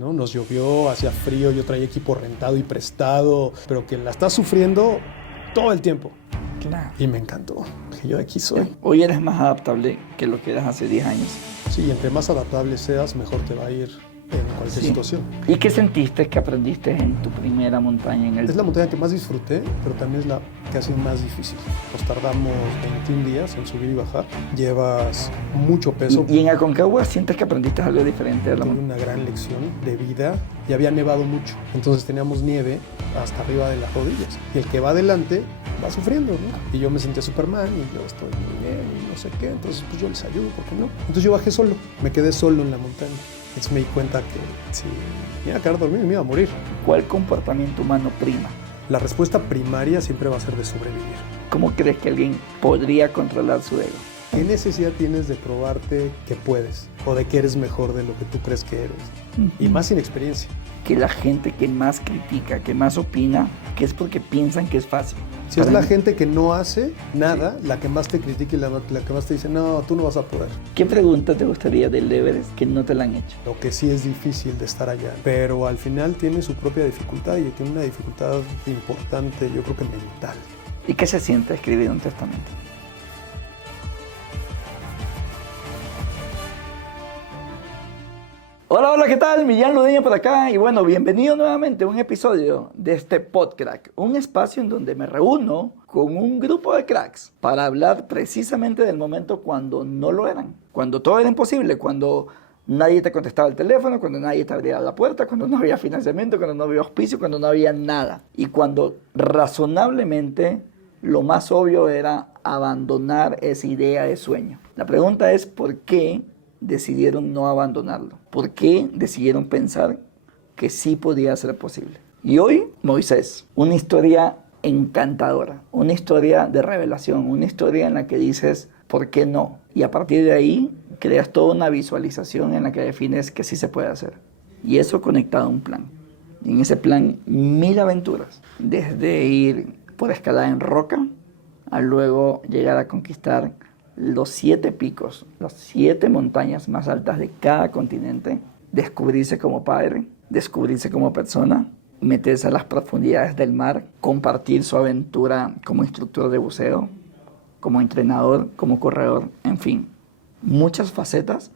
¿no? Nos llovió, hacía frío, yo traía equipo rentado y prestado, pero que la estás sufriendo todo el tiempo. Claro. Y me encantó, que yo aquí soy. Hoy eres más adaptable que lo que eras hace 10 años. Sí, entre más adaptable seas, mejor te va a ir en cualquier situación. ¿Y qué sentiste que aprendiste en tu primera montaña? Es la montaña que más disfruté, pero también es la que ha sido más difícil. Nos tardamos 21 días en subir y bajar. Llevas mucho peso. ¿Y en Aconcagua sientes que aprendiste algo diferente de la Tuve montaña? una gran lección de vida y había nevado mucho. Entonces teníamos nieve hasta arriba de las rodillas. Y el que va adelante va sufriendo, ¿no? Y yo me sentía Superman y yo estoy muy bien y no sé qué. Entonces pues yo les ayudo, ¿por qué no? Entonces yo bajé solo, me quedé solo en la montaña. Entonces me di cuenta que si me iba a quedar dormido me iba a morir. ¿Cuál comportamiento humano prima? La respuesta primaria siempre va a ser de sobrevivir. ¿Cómo crees que alguien podría controlar su ego? ¿Qué necesidad tienes de probarte que puedes o de que eres mejor de lo que tú crees que eres? Y más sin experiencia. Que la gente que más critica, que más opina, que es porque piensan que es fácil. Si es la gente que no hace nada, la que más te critica y la que más te dice, no, tú no vas a poder. ¿Qué pregunta te gustaría del Everest que no te la han hecho? Lo que sí es difícil de estar allá, pero al final tiene su propia dificultad y tiene una dificultad importante, yo creo que mental. ¿Y qué se siente escribir un testamento? Hola, hola, ¿qué tal? Millán Ludeño por acá y bueno, bienvenido nuevamente a un episodio de este Podcrack, un espacio en donde me reúno con un grupo de cracks para hablar precisamente del momento cuando no lo eran, cuando todo era imposible, cuando nadie te contestaba el teléfono, cuando nadie te abría la puerta, cuando no había financiamiento, cuando no había auspicio, cuando no había nada y cuando razonablemente lo más obvio era abandonar esa idea de sueño. La pregunta es ¿por qué decidieron no abandonarlo? ¿Por qué decidieron pensar que sí podía ser posible? Y hoy, Moisés, una historia encantadora, una historia de revelación, una historia en la que dices, ¿por qué no? Y a partir de ahí, creas toda una visualización en la que defines que sí se puede hacer. Y eso conectado a un plan. Y en ese plan, 1000 aventuras. Desde ir por escalada en roca, a luego llegar a conquistar los 7 picos, las 7 montañas más altas de cada continente, descubrirse como padre, descubrirse como persona, meterse a las profundidades del mar, compartir su aventura como instructor de buceo, como entrenador, como corredor, en fin, muchas facetas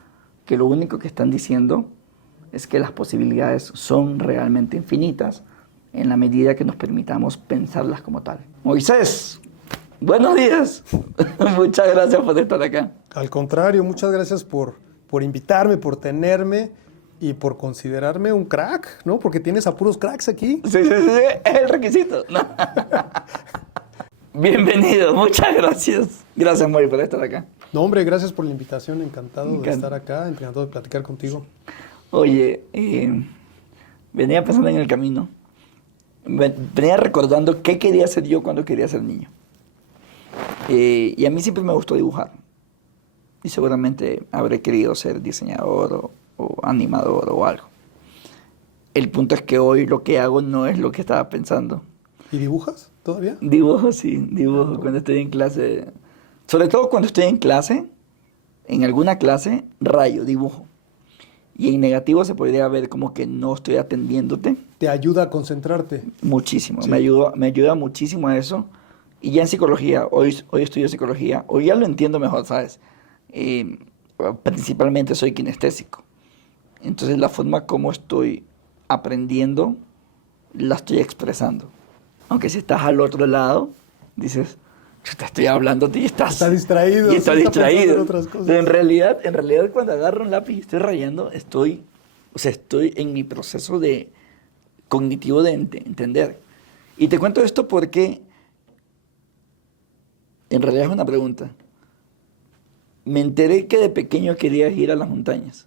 que lo único que están diciendo es que las posibilidades son realmente infinitas en la medida que nos permitamos pensarlas como tal. Moisés, buenos días. Muchas gracias por estar acá. Al contrario, muchas gracias por invitarme, por tenerme y por considerarme un crack, ¿no? Porque tienes a puros cracks aquí. Sí, es el requisito. No. Bienvenido, muchas gracias. Gracias, Moy, por estar acá. No, hombre, gracias por la invitación, encantado de estar acá, encantado de platicar contigo. Oye, venía pensando en el camino, venía recordando qué quería hacer yo cuando quería ser niño. Y a mí siempre me gustó dibujar. Y seguramente habré querido ser diseñador o animador o algo. El punto es que hoy lo que hago no es lo que estaba pensando. ¿Y dibujas todavía? Dibujo, sí, dibujo cuando estoy en clase. Sobre todo cuando estoy en clase, en alguna clase, rayo, dibujo. Y en negativo se podría ver como que no estoy atendiéndote. ¿Te ayuda a concentrarte? Muchísimo, Sí. me ayuda muchísimo a eso. Y ya en psicología, hoy estudio psicología, hoy ya lo entiendo mejor, ¿sabes? Principalmente soy kinestésico. Entonces la forma como estoy aprendiendo, la estoy expresando. Aunque si estás al otro lado, dices, yo te estoy hablando y Está distraído. Y está sí, está pensando distraído. en otras cosas. Pero en realidad cuando agarro un lápiz y estoy rayando, estoy en mi proceso de cognitivo de entender. Y te cuento esto porque en realidad es una pregunta. Me enteré que de pequeño querías ir a las montañas.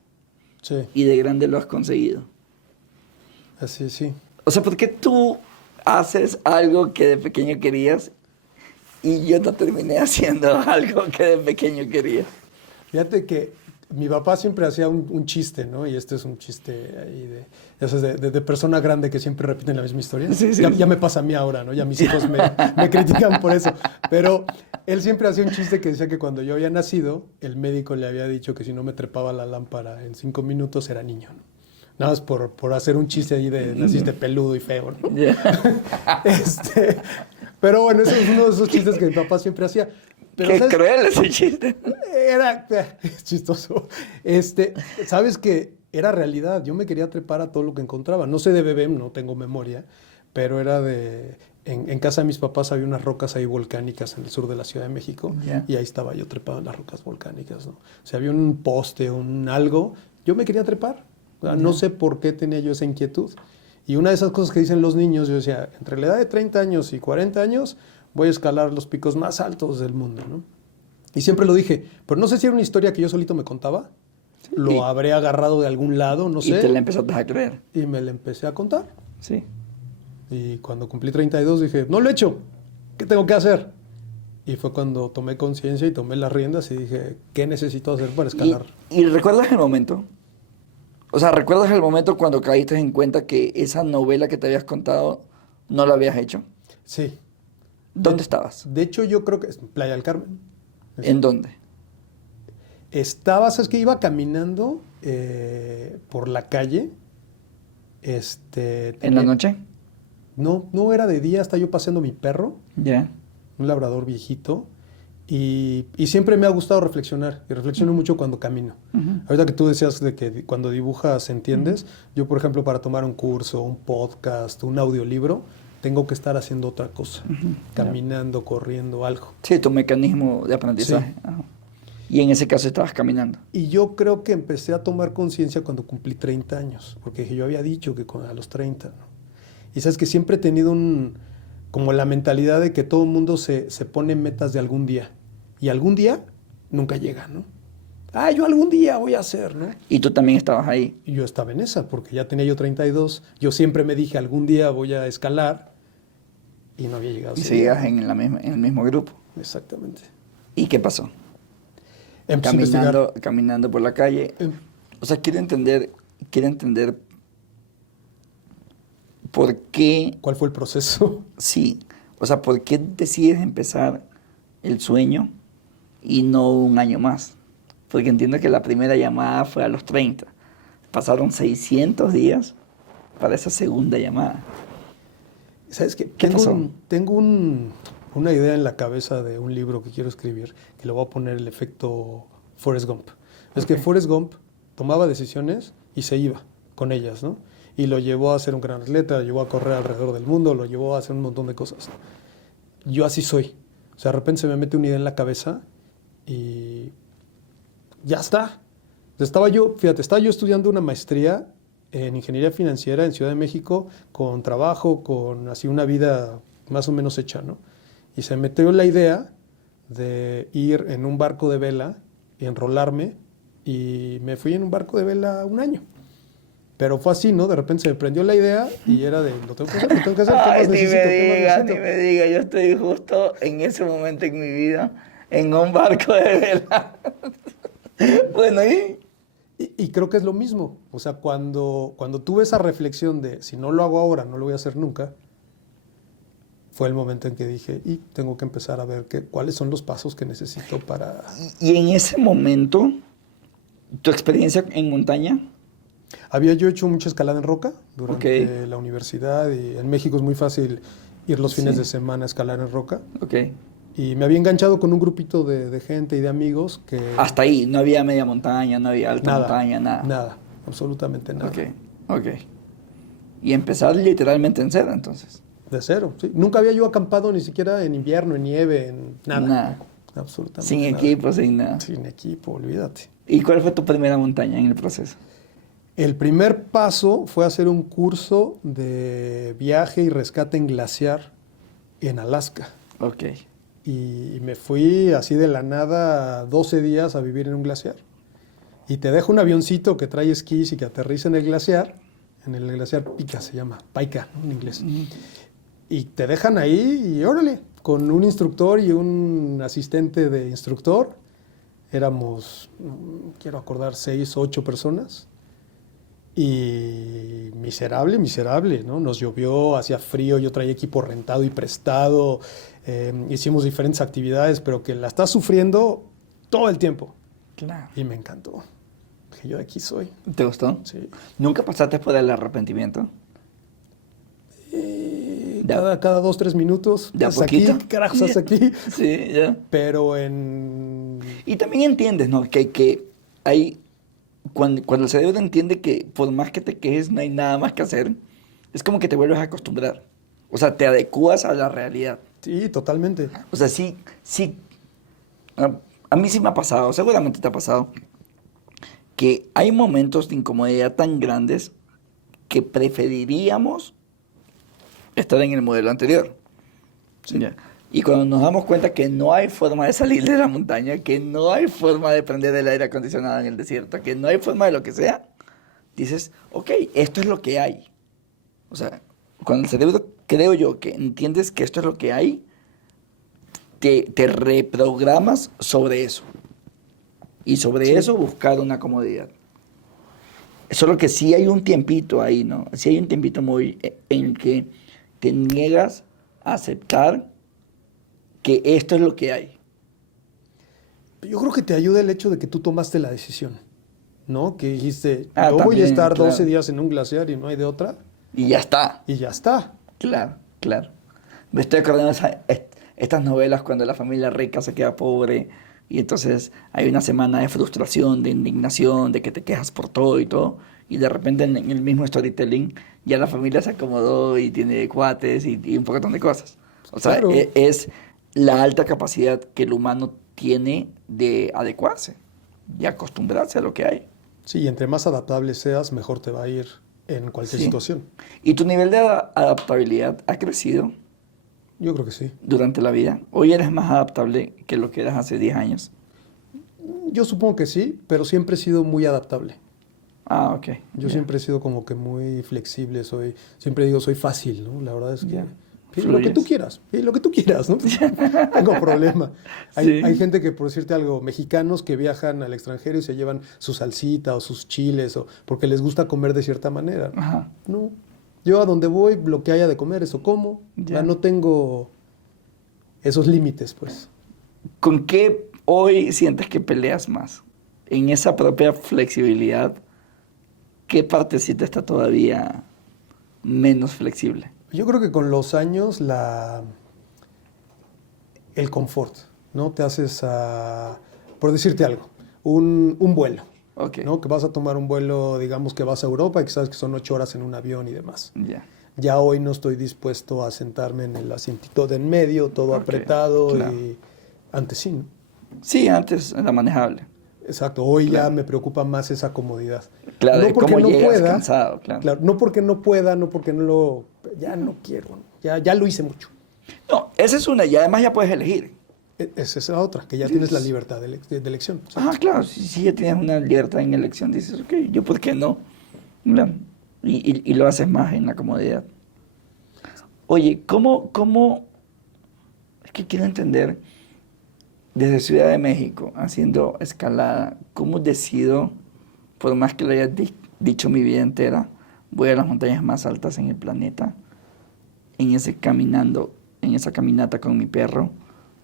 Sí, Y de grande lo has conseguido. así sí. O sea, ¿por qué tú haces algo que de pequeño querías y yo no terminé haciendo algo que de pequeño quería? Fíjate que mi papá siempre hacía un chiste, ¿no? Y este es un chiste ahí de persona grande que siempre repiten la misma historia. Sí, sí, Ya me pasa a mí ahora, ¿no? Ya mis hijos me critican por eso. Pero él siempre hacía un chiste que decía que cuando yo había nacido, el médico le había dicho que si no me trepaba la lámpara en 5 minutos era niño, ¿no? Nada más por hacer un chiste ahí de naciste peludo y feo, ¿no? Pero bueno, ese es uno de esos chistes que mi papá siempre hacía. Pero, Qué ¿sabes? cruel ese chiste. Era chistoso. Sabes que era realidad. Yo me quería trepar a todo lo que encontraba. No sé de bebé, no tengo memoria, pero era de... En casa de mis papás había unas rocas ahí volcánicas en el sur de la Ciudad de México, y ahí estaba yo trepado en las rocas volcánicas, ¿no? O sea, había un poste, un algo. Yo me quería trepar. O sea, no sé por qué tenía yo esa inquietud. Y una de esas cosas que dicen los niños, yo decía, entre la edad de 30 años y 40 años, voy a escalar los picos más altos del mundo, ¿no? Y siempre lo dije, pero no sé si era una historia que yo solito me contaba, lo habré agarrado de algún lado, no sé. Y te la empezaste a creer. Y me la empecé a contar. Sí. Y cuando cumplí 32 dije, no lo he hecho, ¿qué tengo que hacer? Y fue cuando tomé conciencia y tomé las riendas y dije, ¿qué necesito hacer para escalar? ¿Y recuerdas el momento? O sea, ¿recuerdas el momento cuando caíste en cuenta que esa novela que te habías contado no la habías hecho? Sí. ¿Dónde estabas? De hecho, yo creo que es Playa del Carmen. ¿En dónde? ¿Sabes que iba caminando por la calle? ¿En la noche? No era de día, estaba yo paseando mi perro, Ya. un labrador viejito, y siempre me ha gustado reflexionar, y reflexiono mucho cuando camino. Ahorita que tú decías de que cuando dibujas entiendes, yo por ejemplo para tomar un curso, un podcast, un audiolibro, tengo que estar haciendo otra cosa, caminando, corriendo, algo. Sí, tu mecanismo de aprendizaje. Sí. Ajá. Y en ese caso estabas caminando. Y yo creo que empecé a tomar conciencia cuando cumplí 30 años, porque yo había dicho que a los 30, ¿no? Y sabes que siempre he tenido como la mentalidad de que todo el mundo se pone metas de algún día. Y algún día nunca llega, ¿no? Yo algún día voy a hacer, ¿no? Y tú también estabas ahí. Y yo estaba en esa, porque ya tenía yo 32. Yo siempre me dije, algún día voy a escalar. Y no había llegado. Y seguías en el mismo grupo. Exactamente. ¿Y qué pasó? Empecé a investigar. Caminando por la calle. O sea, quiero entender por qué... ¿Cuál fue el proceso? Sí. O sea, ¿por qué decides empezar el sueño y no un año más? Porque entiendo que la primera llamada fue a los 30. Pasaron 600 días para esa segunda llamada. ¿Sabes qué? ¿Qué pasó? Tengo una idea en la cabeza de un libro que quiero escribir, que le voy a poner el efecto Forrest Gump. Es que Forrest Gump tomaba decisiones y se iba con ellas, ¿no? Y lo llevó a ser un gran atleta, lo llevó a correr alrededor del mundo, lo llevó a hacer un montón de cosas. Yo así soy. O sea, de repente se me mete una idea en la cabeza y ya está. Estaba yo estudiando una maestría en ingeniería financiera en Ciudad de México, con trabajo, con así una vida más o menos hecha, ¿no? Y se me metió la idea de ir en un barco de vela y enrolarme, y me fui en un barco de vela un año. Pero fue así, ¿no? De repente se me prendió la idea y era de, lo tengo que hacer, ¿qué más Ay, necesito? ni me diga, yo estoy justo en ese momento en mi vida en un barco de vela. Bueno, ¿y? Y creo que es lo mismo. O sea, cuando tuve esa reflexión de, si no lo hago ahora, no lo voy a hacer nunca, fue el momento en que dije, y tengo que empezar a ver cuáles son los pasos que necesito para... Y en ese momento, ¿tu experiencia en montaña? Había yo hecho mucha escalada en roca durante la universidad, y en México es muy fácil ir los fines de semana a escalar en roca. Y me había enganchado con un grupito de gente y de amigos que... Hasta ahí, no había media montaña, no había alta montaña, nada. Nada, absolutamente nada. Ok. Y empezar literalmente en cero, entonces. De cero, sí. Nunca había yo acampado ni siquiera en invierno, en nieve, en nada. Absolutamente sin nada. Equipo, sin nada. Sin equipo, olvídate. ¿Y cuál fue tu primera montaña en el proceso? El primer paso fue hacer un curso de viaje y rescate en glaciar en Alaska. Ok. Y me fui así de la nada 12 días a vivir en un glaciar. Y te deja un avioncito que trae esquís y que aterriza en el glaciar Pika se llama, Paika, ¿no? En inglés. Y te dejan ahí y órale, con un instructor y un asistente de instructor. Éramos, quiero acordar, 6, 8 personas. Y miserable, ¿no? Nos llovió, hacía frío, yo traía equipo rentado y prestado. Hicimos diferentes actividades, pero que la estás sufriendo todo el tiempo. Claro. Y me encantó. Dije, yo de aquí soy. ¿Te gustó? Sí. ¿Nunca pasaste por el arrepentimiento? Cada 2, 3 minutos. ¿De a ¿Estás aquí? poquito? ¿Qué carajos haces aquí? Sí, ya. Pero en... Y también entiendes, ¿no? Que hay... Cuando el cerebro entiende que por más que te quejes no hay nada más que hacer, es como que te vuelves a acostumbrar. O sea, te adecuas a la realidad. Sí, totalmente. O sea, sí, sí. A mí sí me ha pasado, seguramente te ha pasado, que hay momentos de incomodidad tan grandes que preferiríamos estar en el modelo anterior. Sí. Ya. Y cuando nos damos cuenta que no hay forma de salir de la montaña, que no hay forma de prender el aire acondicionado en el desierto, que no hay forma de lo que sea, dices, ok, esto es lo que hay. O sea, cuando el cerebro, creo yo, que entiendes que esto es lo que hay, te reprogramas sobre eso. Y sobre Sí. eso buscar una comodidad. Solo que sí hay un tiempito ahí, ¿no? Sí hay un tiempito muy en el que te niegas a aceptar que esto es lo que hay. Yo creo que te ayuda el hecho de que tú tomaste la decisión, ¿no? Que dijiste, Ah, yo voy a también, estar claro. 12 días en un glaciar y no hay de otra, Y ya está. y ya está. Claro, claro. Me estoy acordando de estas novelas cuando la familia rica se queda pobre y entonces hay una semana de frustración, de indignación, de que te quejas por todo y todo. Y de repente en el mismo storytelling ya la familia se acomodó y tiene cuates y un montón de cosas. O sea, Claro. es la alta capacidad que el humano tiene de adecuarse y acostumbrarse a lo que hay. Sí, y entre más adaptable seas, mejor te va a ir en cualquier Sí. situación. ¿Y tu nivel de adaptabilidad ha crecido Yo creo que sí. durante la vida? ¿Hoy eres más adaptable que lo que eras hace 10 años? Yo supongo que sí, pero siempre he sido muy adaptable. Ah, ok. Yo ya. siempre he sido como que muy flexible, siempre digo, soy fácil, ¿no? La verdad es que Ya. pide lo que tú Fluyes. quieras, pide lo que tú quieras, ¿no? No tengo problema. Sí. Hay gente que, por decirte algo, mexicanos que viajan al extranjero y se llevan su salsita o sus chiles, o porque les gusta comer de cierta manera. Ajá. No, yo a donde voy, lo que haya de comer, eso como. Ya. No tengo esos límites, pues. ¿Con qué hoy sientes que peleas más? En esa propia flexibilidad, ¿qué partecita está todavía menos flexible? Yo creo que con los años el confort, ¿no? Te haces por decirte algo, un vuelo, Ok. ¿no? Que vas a tomar un vuelo, digamos que vas a Europa y que sabes que son 8 horas en un avión y demás. Ya. Ya hoy no estoy dispuesto a sentarme en el asientito de en medio, todo Ok, apretado, claro. y antes sí, ¿no? Sí, antes era manejable. Exacto, hoy Claro. ya me preocupa más esa comodidad. Claro, No de porque cómo no llegas pueda, cansado, claro. no porque no pueda, no porque ya no quiero, ya lo hice mucho. No, esa es una, y además ya puedes elegir. Esa es la otra, que ya tienes la libertad de elección. Ah, claro, si ya tienes una libertad en elección, dices, ok, yo por qué no. Claro. Y lo haces más en la comodidad. Oye, ¿cómo? Es que quiero entender, desde Ciudad de México, haciendo escalada, ¿cómo decido, por más que lo haya dicho mi vida entera, voy a las montañas más altas en el planeta, en esa caminata con mi perro,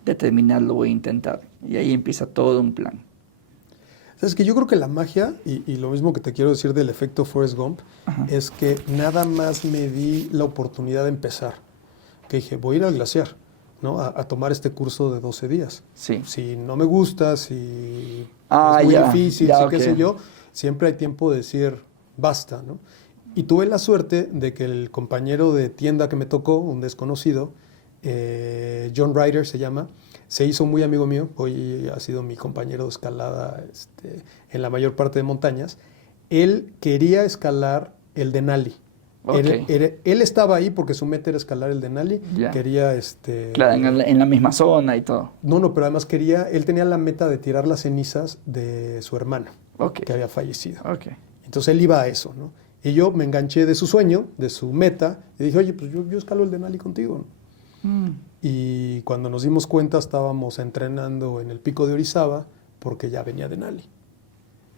determinar lo voy a intentar? Y ahí empieza todo un plan. Sabes que yo creo que la magia, y lo mismo que te quiero decir del efecto Forrest Gump, Ajá. es que nada más me di la oportunidad de empezar. Que dije, voy a ir al glaciar, ¿no? A tomar este curso de 12 días. Sí. Si no me gusta, si Ah, es muy ya, difícil, ya, si ok. qué sé yo, siempre hay tiempo de decir, basta, ¿no? Y tuve la suerte de que el compañero de tienda que me tocó, un desconocido, John Ryder se llama, se hizo muy amigo mío, hoy ha sido mi compañero de escalada en la mayor parte de montañas. Él quería escalar el Denali. Ok. Él estaba ahí porque su meta era escalar el Denali. Ya. Quería, Claro, en la misma zona y todo. No, pero además él tenía la meta de tirar las cenizas de su hermano, Ok. que había fallecido. Ok. Entonces él iba a eso, ¿no? Y yo me enganché de su sueño, de su meta, y dije, oye, pues yo escalo el Denali contigo, ¿no? Y cuando nos dimos cuenta estábamos entrenando en el pico de Orizaba porque ya venía Denali.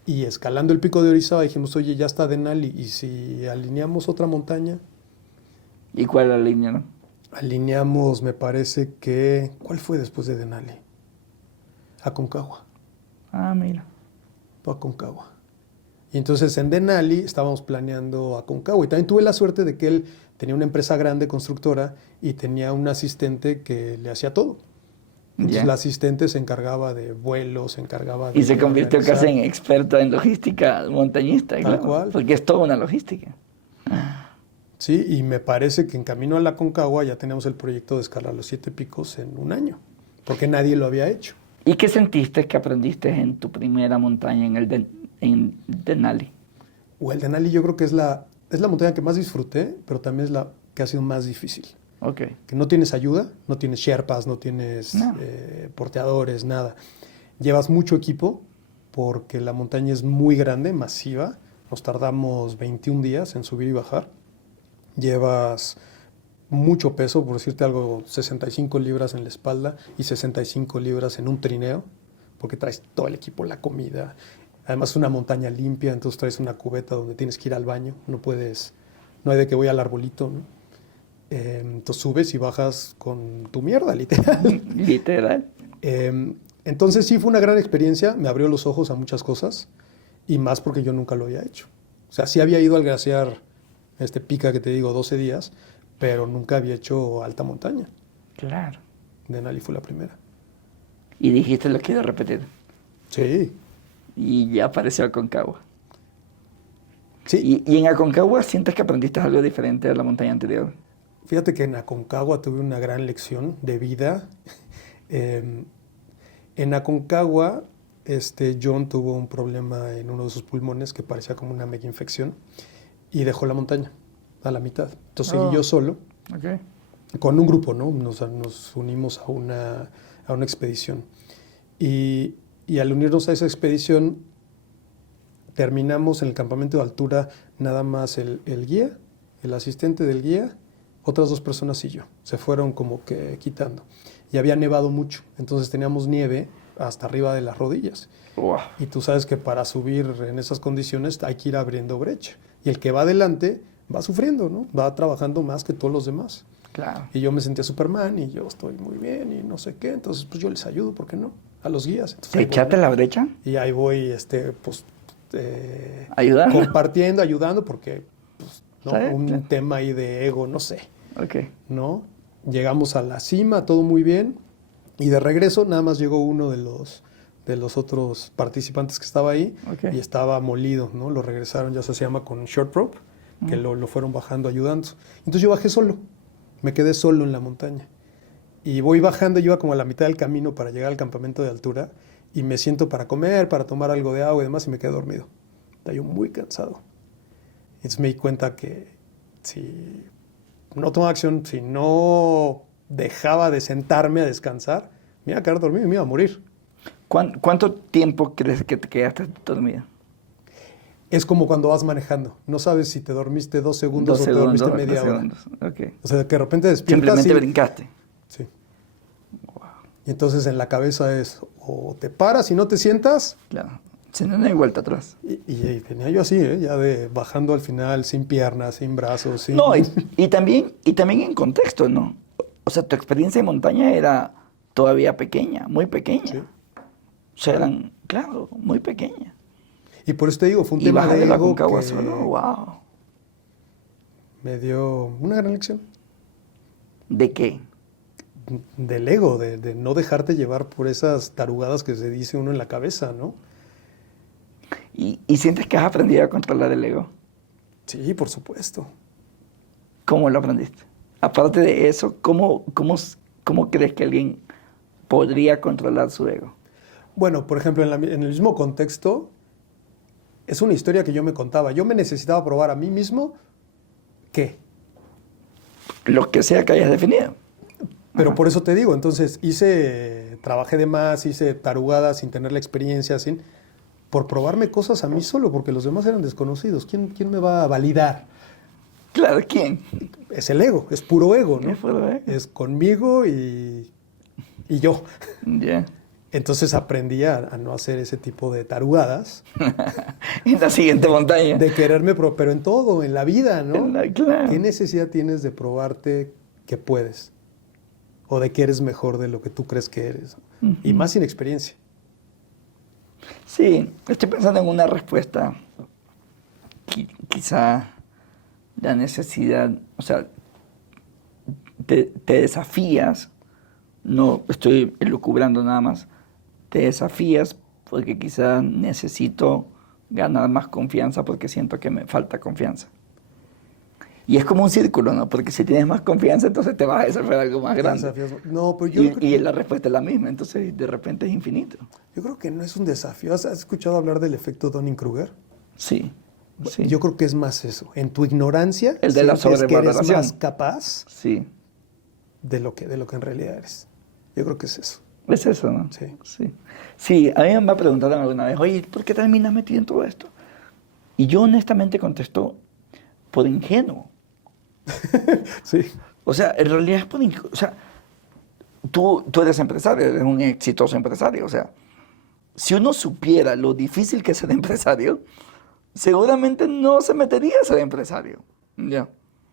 Y escalando el pico de Orizaba dijimos, oye, ya está Denali, y si alineamos otra montaña, ¿Y cuál es la línea, no? alineamos, me parece que, ¿cuál fue después de Denali? Aconcagua, Ah, mira. Aconcagua. Y entonces en Denali estábamos planeando Aconcagua. Y también tuve la suerte de que él tenía una empresa grande constructora y tenía un asistente que le hacía todo. Entonces Ya. la asistente se encargaba de vuelos, se encargaba de Y se convirtió casi organizar, en experto en logística montañista, tal claro, cual. porque es toda una logística. Sí, y me parece que en camino a la Aconcagua ya tenemos el proyecto de escalar los 7 picos en un año, porque nadie lo había hecho. ¿Y qué sentiste que aprendiste en tu primera montaña en Denali? O el Denali yo creo que es la montaña que más disfruté, pero también es la que ha sido más difícil. Ok. Que no tienes ayuda, no tienes sherpas, no tienes No. porteadores, nada. Llevas mucho equipo porque la montaña es muy grande, masiva. Nos tardamos 21 días en subir y bajar. Llevas mucho peso, por decirte algo, 65 libras en la espalda y 65 libras en un trineo, porque traes todo el equipo, la comida. Además es una montaña limpia, entonces traes una cubeta donde tienes que ir al baño. No hay de que voy al arbolito, ¿no? Entonces subes y bajas con tu mierda, literal. Literal. Entonces sí fue una gran experiencia, me abrió los ojos a muchas cosas y más porque yo nunca lo había hecho. O sea, sí había ido al glaciar, Pica que te digo, 12 días, pero nunca había hecho alta montaña. Claro. Denali fue la primera. Y dijiste, lo quiero repetir. Sí, Y ya apareció Aconcagua. sí. ¿Y en Aconcagua sientes que aprendiste algo diferente de la montaña anterior? Fíjate que en Aconcagua tuve una gran lección de vida. En Aconcagua, John tuvo un problema en uno de sus pulmones que parecía como una mega infección y dejó la montaña a la mitad. Entonces seguí yo solo Ok. con un grupo, ¿no? Nos unimos a una expedición. Y al unirnos a esa expedición, terminamos en el campamento de altura nada más el guía, el asistente del guía, otras 2 personas y yo. Se fueron como que quitando. Y había nevado mucho, entonces teníamos nieve hasta arriba de las rodillas. Wow. Y tú sabes que para subir en esas condiciones hay que ir abriendo brecha. Y el que va adelante va sufriendo, ¿no? Va trabajando más que todos los demás. Claro. Y yo me sentía Superman y yo estoy muy bien y no sé qué. Entonces, pues yo les ayudo, ¿por qué no? A los guías. Entonces, ¿Te ahí voy, echaste ¿no? la brecha? Y ahí voy, ¿Ayudar? compartiendo, ayudando, porque, pues, ¿no? ¿Sabes? Un tema ahí de ego, no sé, Ok. ¿no? Llegamos a la cima, todo muy bien. Y de regreso, nada más llegó uno de los otros participantes que estaba ahí Ok. y estaba molido, ¿no? Lo regresaron, ya se llama con short rope, que lo fueron bajando, ayudando. Entonces yo bajé solo, me quedé solo en la montaña. Y voy bajando, yo iba como a la mitad del camino para llegar al campamento de altura y me siento para comer, para tomar algo de agua y demás y me quedé dormido. Estaba yo muy cansado. Entonces me di cuenta que si no tomaba acción, si no dejaba de sentarme a descansar, me iba a quedar dormido y me iba a morir. ¿Cuánto tiempo crees que te quedaste dormido? Es como cuando vas manejando. No sabes si te dormiste 2 segundos 2 o te dormiste segundos, media 2 hora. segundos. Ok. O sea, que de repente despiertas Simplemente y... brincaste. Sí. Y entonces en la cabeza es o te paras y no te sientas. Claro. Si no, no hay vuelta atrás. Y tenía yo así, ya de bajando al final sin piernas, sin brazos, sin... No, y también en contexto, ¿no? O sea, tu experiencia en montaña era todavía pequeña, muy pequeña. Sí. O sea, eran, claro, muy pequeña. Y por eso te digo, fue un Y tema bajar de de la ego Aconcagua que solo, wow. me dio una gran lección. ¿De qué? Del ego, de no dejarte llevar por esas tarugadas que se dice uno en la cabeza, ¿no? ¿Y sientes que has aprendido a controlar el ego? Sí, por supuesto. ¿Cómo lo aprendiste? Aparte de eso, ¿cómo crees que alguien podría controlar su ego? Bueno, por ejemplo, en el mismo contexto, es una historia que yo me contaba. Yo me necesitaba probar a mí mismo que. Lo que sea que hayas definido. Pero Ajá. por eso te digo, entonces trabajé de más, hice tarugadas sin tener la experiencia, por probarme cosas a mí solo, porque los demás eran desconocidos. ¿Quién me va a validar? Claro, ¿quién? Es el ego, es puro ego, ¿no? Es puro ego. Es conmigo y yo. Ya. Entonces aprendí a no hacer ese tipo de tarugadas, En la siguiente montaña. de quererme, pero en todo, en la vida, ¿no? Claro. ¿Qué necesidad tienes de probarte que puedes? O de que eres mejor de lo que tú crees que eres. Y más sin experiencia. Sí, estoy pensando en una respuesta quizá la necesidad, o sea, te desafías, no estoy elucubrando nada más, te desafías porque quizá necesito ganar más confianza porque siento que me falta confianza. Y es como un círculo, ¿no? Porque si tienes más confianza, entonces te vas a desafiar algo más grande. No, pero yo Y la respuesta es la misma, entonces de repente es infinito. Yo creo que no es un desafío. ¿Has escuchado hablar del efecto Dunning-Kruger? Sí, sí. Yo creo que es más eso. En tu ignorancia, El de la sientes que eres sobrevaloración. más capaz Sí, de lo que en realidad eres. Yo creo que es eso. es eso, ¿no? Sí. Sí. Sí, a mí me preguntaron alguna vez, oye, ¿por qué terminas metido en todo esto? Y yo honestamente contesto, por ingenuo. Sí. O sea, en realidad es por ingenuo. O sea, tú eres empresario, eres un exitoso empresario. O sea, si uno supiera lo difícil que es ser empresario, seguramente no se metería a ser empresario. ¿Ya?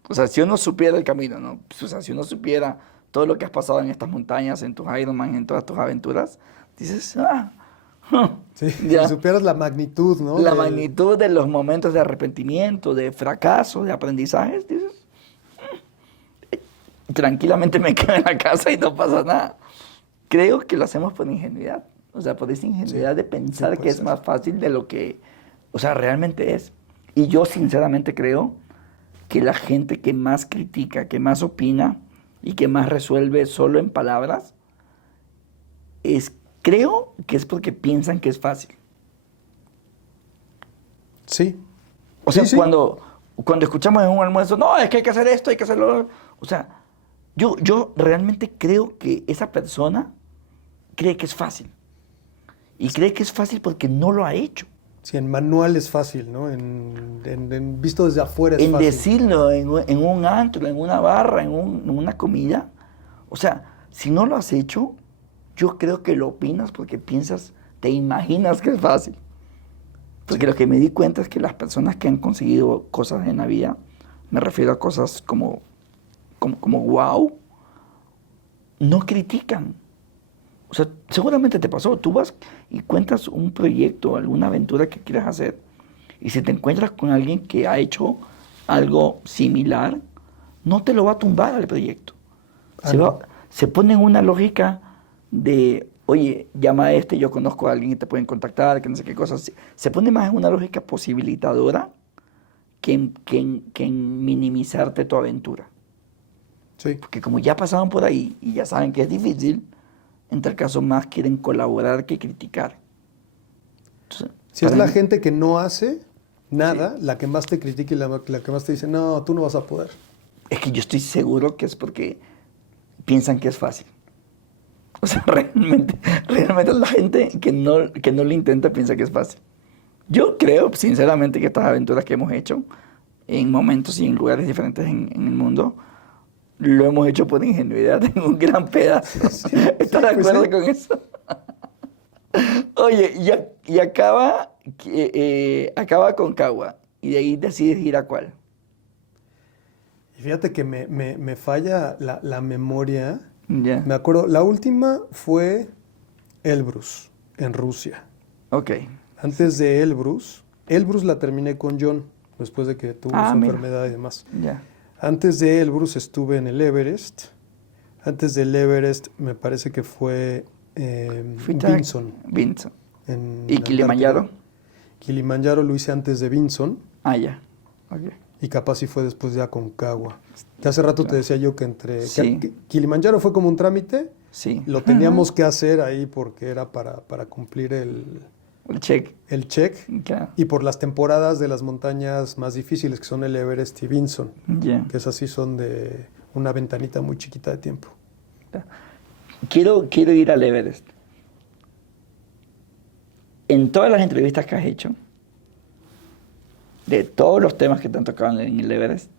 O sea, si uno supiera el camino, ¿no? O sea, si uno supiera todo lo que has pasado en estas montañas, en tus Ironman, en todas tus aventuras, dices, Sí, ya. si supieras la magnitud, ¿no? La magnitud de los momentos de arrepentimiento, de fracaso, de aprendizajes, dices, tranquilamente me quedo en la casa y no pasa nada. Creo que lo hacemos por ingenuidad. O sea, por esa ingenuidad de pensar que es más fácil de lo que, o sea, realmente es. Y yo sinceramente creo que la gente que más critica, que más opina y que más resuelve solo en palabras, creo que es porque piensan que es fácil. Sí. O sea, Sí. Cuando escuchamos en un almuerzo, no, es que hay que hacer esto, hay que hacerlo. O sea, yo realmente creo que esa persona cree que es fácil. Y cree que es fácil porque no lo ha hecho. Sí, en manual es fácil, ¿no? Visto desde afuera es En fácil. decirlo en un antro, en una barra, en una comida. O sea, si no lo has hecho, yo creo que lo opinas porque piensas, te imaginas que es fácil. Porque lo que me di cuenta es que las personas que han conseguido cosas en la vida, me refiero a cosas como wow, no critican. O sea, seguramente te pasó. Tú vas y cuentas un proyecto, alguna aventura que quieras hacer, y si te encuentras con alguien que ha hecho algo similar, no te lo va a tumbar al proyecto. Se pone en una lógica de, oye, llama a yo conozco a alguien y te pueden contactar, que no sé qué cosas. Se pone más en una lógica posibilitadora que en minimizarte tu aventura. Sí. Porque como ya pasaron por ahí y ya saben que es difícil, en tal caso más quieren colaborar que criticar. Entonces, Si es la gente que no hace nada, la que más te critica y la que más te dice, no, tú no vas a poder. Es que yo estoy seguro que es porque piensan que es fácil. O sea, realmente la gente que no lo intenta piensa que es fácil. Yo creo, sinceramente, que estas aventuras que hemos hecho en momentos y en lugares diferentes en el mundo, lo hemos hecho por ingenuidad en un gran pedazo. Sí, ¿Estás de pues acuerdo sí. con eso? Oye, y acaba Concagua, y de ahí decides ir a ¿cuál? Y fíjate que me falla la memoria. Ya. Me acuerdo, la última fue Elbrus, en Rusia. Ok. Antes de Elbrus la terminé con John, después de que tuvo su mira. enfermedad y demás. Ya. Antes de Elbrus estuve en el Everest. Antes del Everest me parece que fue Vinson. Vinson. En ¿Y Kilimanjaro? Antártida. Kilimanjaro lo hice antes de Vinson Ya. Ok. y capaz sí fue después de Aconcagua. Ya hace rato te decía yo que Sí. Kilimanjaro fue como un trámite. Sí. Lo teníamos que hacer ahí porque era para cumplir El check. el check. Claro. Y por las temporadas de las montañas más difíciles, que son el Everest y Vinson, Ya. que esas sí son de una ventanita muy chiquita de tiempo. Quiero ir al Everest. En todas las entrevistas que has hecho, de todos los temas que te han tocado en el Everest,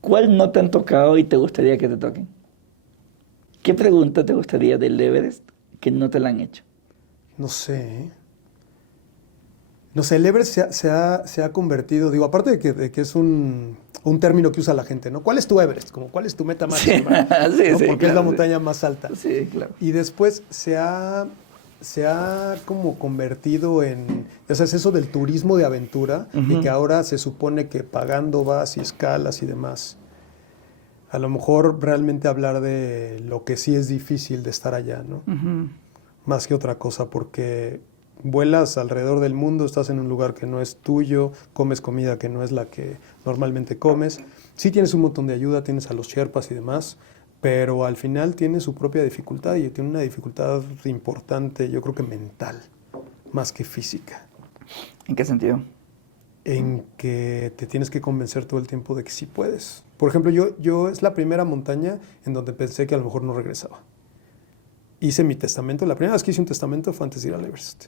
¿cuál no te han tocado y te gustaría que te toquen? ¿Qué pregunta te gustaría del Everest que no te la han hecho? No sé, ¿eh? No sé, el Everest se ha convertido, digo, aparte de que es un término que usa la gente, ¿no? ¿Cuál es tu Everest? Como, ¿cuál es tu meta máxima? Sí, ¿no? sí, Porque es claro, la sí. montaña más alta. Sí, claro. Y después se ha se ha como convertido en, o sea, es eso del turismo de aventura y que ahora se supone que pagando vas y escalas y demás. A lo mejor realmente hablar de lo que sí es difícil de estar allá, ¿no? Más que otra cosa, porque vuelas alrededor del mundo, estás en un lugar que no es tuyo, comes comida que no es la que normalmente comes. Sí tienes un montón de ayuda, tienes a los sherpas y demás, pero al final tiene su propia dificultad y tiene una dificultad importante, yo creo que mental, más que física. ¿En qué sentido? En que te tienes que convencer todo el tiempo de que sí puedes. Por ejemplo, yo es la primera montaña en donde pensé que a lo mejor no regresaba. Hice mi testamento, la primera vez que hice un testamento fue antes de ir al Everest.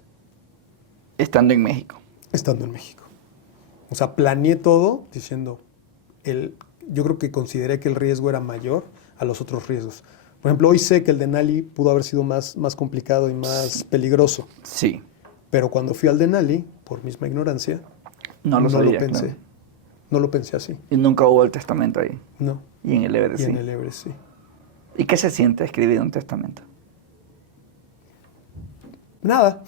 Estando en México. Estando en México. O sea, planeé todo diciendo, yo creo que consideré que el riesgo era mayor a los otros riesgos. Por ejemplo, hoy sé que el de Denali pudo haber sido más complicado y más peligroso. Sí. Pero cuando fui al Denali, por misma ignorancia, No lo sabía, pensé. claro. No lo pensé así. Y nunca hubo el testamento ahí. No. Y en el Everest, Y sí. en el Everest, sí. ¿Y qué se siente escribir un testamento? Nada.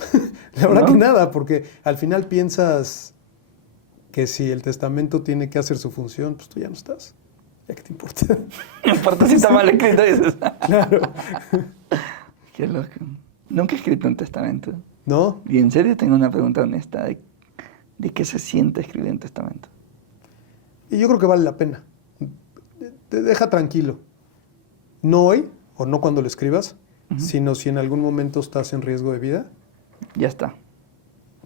La verdad ¿No? que nada, porque al final piensas que si el testamento tiene que hacer su función, pues tú ya no estás. ¿Ya qué te importa? No importa si está mal escrito, dices. Claro. Qué loco. Nunca he escrito un testamento. ¿No? Y en serio tengo una pregunta honesta de qué se siente escribir un testamento. Y yo creo que vale la pena. Te deja tranquilo. No hoy, o no cuando lo escribas, sino si en algún momento estás en riesgo de vida, Ya está.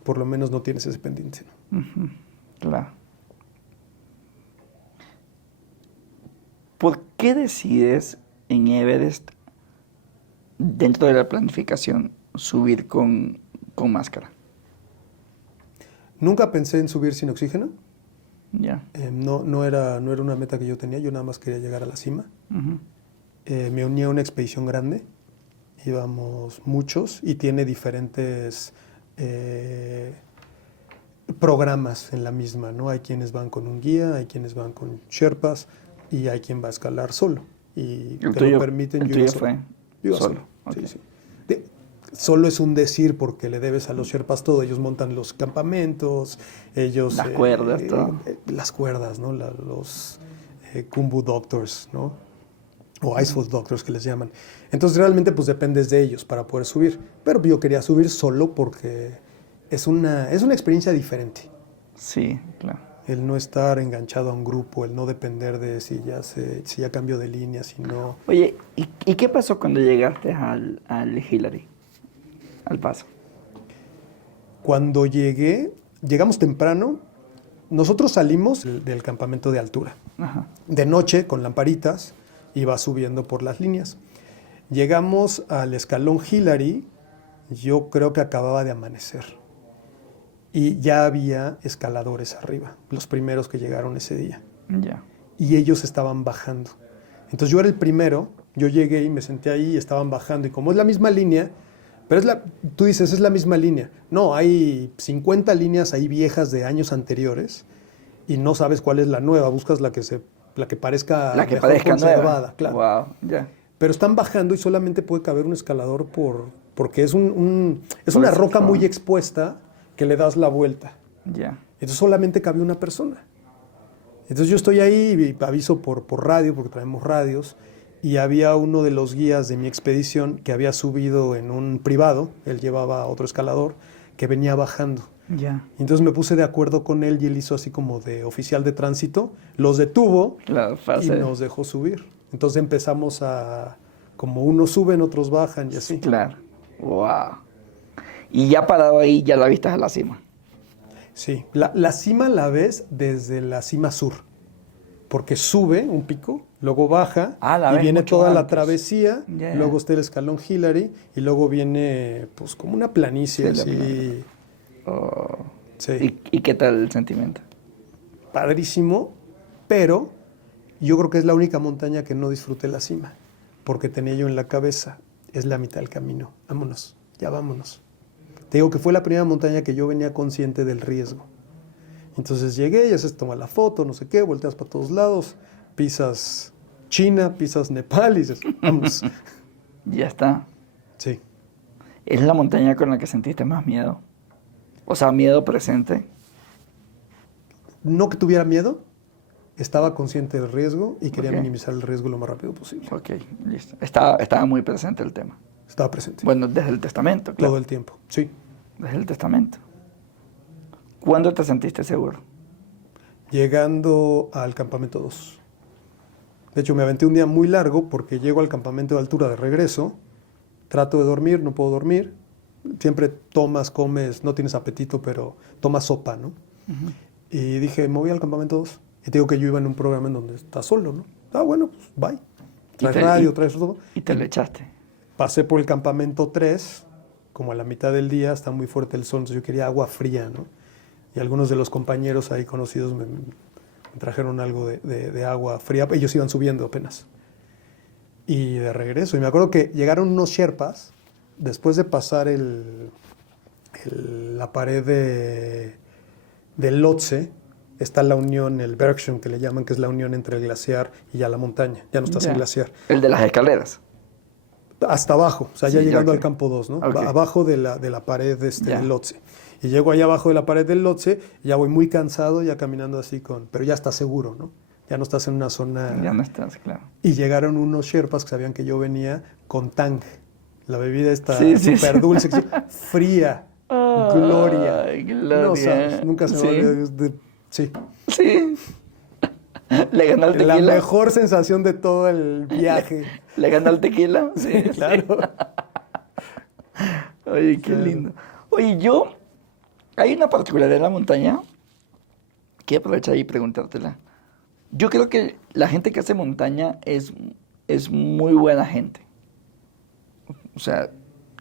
por lo menos no tienes ese pendiente, ¿no? Claro. ¿Por qué decides en Everest, dentro de la planificación, subir con máscara? Nunca pensé en subir sin oxígeno. Ya. No era una meta que yo tenía, yo nada más quería llegar a la cima. Me uní a una expedición grande, íbamos muchos y tiene diferentes programas en la misma, ¿no? Hay quienes van con un guía, hay quienes van con sherpas y hay quien va a escalar solo. Y ¿El te tuyo, lo permiten. el Yo tuyo iba solo. fue Yo iba solo? Sí, Ok. sí. Solo es un decir porque le debes a los sherpas todo. Ellos montan los campamentos, ellos... Las cuerdas, todo. Las cuerdas, ¿no? Los Khumbu Doctors, ¿no? O Icefall Doctors que les llaman. Entonces realmente pues dependes de ellos para poder subir. Pero yo quería subir solo porque es una experiencia diferente. Sí, claro. El no estar enganchado a un grupo, el no depender de si ya cambio de línea, si no... Oye, ¿y qué pasó cuando llegaste al Hillary? Al paso. Cuando llegamos temprano, nosotros salimos del campamento de altura. Ajá. De noche, con lamparitas, iba subiendo por las líneas. Llegamos al escalón Hillary, yo creo que acababa de amanecer. Y ya había escaladores arriba, los primeros que llegaron ese día. Ya. Y ellos estaban bajando. Entonces yo era el primero, yo llegué y me senté ahí y estaban bajando. Y como es la misma línea, pero tú dices, es la misma línea. No, hay 50 líneas ahí viejas de años anteriores y no sabes cuál es la nueva. Buscas la que parezca La que mejor parezca conservada, nueva. claro. Wow, ya. Pero están bajando y solamente puede caber un escalador porque es Por una eso, roca claro. muy expuesta que le das la vuelta. Ya. Entonces solamente cabe una persona. Entonces yo estoy ahí y aviso por radio, porque traemos radios, y había uno de los guías de mi expedición que había subido en un privado, él llevaba a otro escalador, que venía bajando. Ya. Entonces me puse de acuerdo con él y él hizo así como de oficial de tránsito, los detuvo Claro, y fácil. nos dejó subir. Entonces empezamos como unos suben, otros bajan y así. Claro. Wow. Y ya parado ahí, ya la viste a la cima. Sí, la cima la ves desde la cima sur, porque sube un pico, luego baja La y ves viene mucho toda la antes. travesía, Yeah. luego está el escalón Hillary y luego viene pues como una planicie Sí, la así. planicie. Oh. Sí, ¿Y qué tal el sentimiento? padrísimo, pero yo creo que es la única montaña que no disfruté la cima, porque tenía yo en la cabeza, es la mitad del camino, vámonos, ya vámonos. Te digo que fue la primera montaña que yo venía consciente del riesgo. Entonces llegué, ya se toma la foto, no sé qué, volteas para todos lados, pisas China, pisas Nepal y dices, vamos. Ya está. Sí. ¿Es la montaña con la que sentiste más miedo? O sea, miedo presente. No que tuviera miedo, estaba consciente del riesgo y quería Ok. minimizar el riesgo lo más rápido posible. Ok, listo. Estaba muy presente el tema. Estaba presente Bueno, desde el testamento, claro. todo el tiempo, sí. Desde el testamento. ¿Cuándo te sentiste seguro? Llegando al campamento 2. De hecho, me aventé un día muy largo porque llego al campamento de altura de regreso, trato de dormir, no puedo dormir. Siempre tomas, comes, no tienes apetito, pero tomas sopa, ¿no? Y dije, me voy al campamento 2. Y te digo que yo iba en un programa en donde estás solo, ¿no? Ah, bueno, pues bye. Traes radio, traes todo. Y te lo echaste. Pasé por el campamento 3, como a la mitad del día, está muy fuerte el sol, entonces yo quería agua fría, ¿no? Y algunos de los compañeros ahí conocidos me trajeron algo de agua fría, ellos iban subiendo apenas. Y de regreso, y me acuerdo que llegaron unos sherpas, después de pasar la pared del Lhotse, está la unión, el Bergschirm, que le llaman, que es la unión entre el glaciar y ya la montaña, ya no estás en glaciar. El de las escaleras. Hasta abajo, o sea, ya Sí, llegando ok. al campo 2, ¿no? Ok. Abajo de la pared Ya. del Lhotse. Y llego allá abajo de la pared del Lhotse, ya voy muy cansado, ya caminando así pero ya estás seguro, ¿no? Ya no estás en una zona... Ya no estás, claro. Y llegaron unos sherpas que sabían que yo venía con tang. La bebida está Sí, sí, súper sí. dulce, fría, gloria. Ay, gloria. No sabes, nunca se me Sí. olvida. Sí. Sí. ¿Le ganó el tequila? La mejor sensación de todo el viaje. ¿Le ganó el tequila? Sí, Claro. Oye, qué Claro. lindo. Oye, hay una particularidad en la montaña que aprovechar y preguntártela. Yo creo que la gente que hace montaña es muy buena gente. O sea,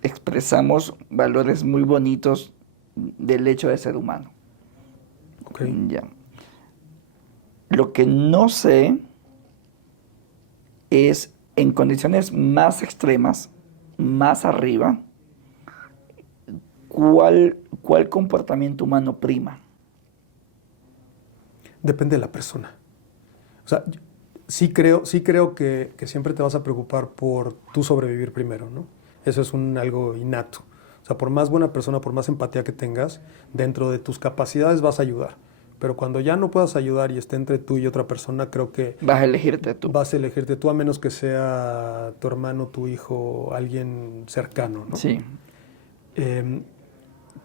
expresamos valores muy bonitos del hecho de ser humano. Ok. Ya. Lo que no sé es en condiciones más extremas, más arriba, ¿cuál comportamiento humano prima? Depende de la persona. O sea, sí creo que siempre te vas a preocupar por tú sobrevivir primero, ¿no? Eso es algo innato. O sea, por más buena persona, por más empatía que tengas, dentro de tus capacidades vas a ayudar. Pero cuando ya no puedas ayudar y esté entre tú y otra persona, creo que Vas a elegirte tú. vas a elegirte tú, a menos que sea tu hermano, tu hijo, alguien cercano, ¿no? Sí.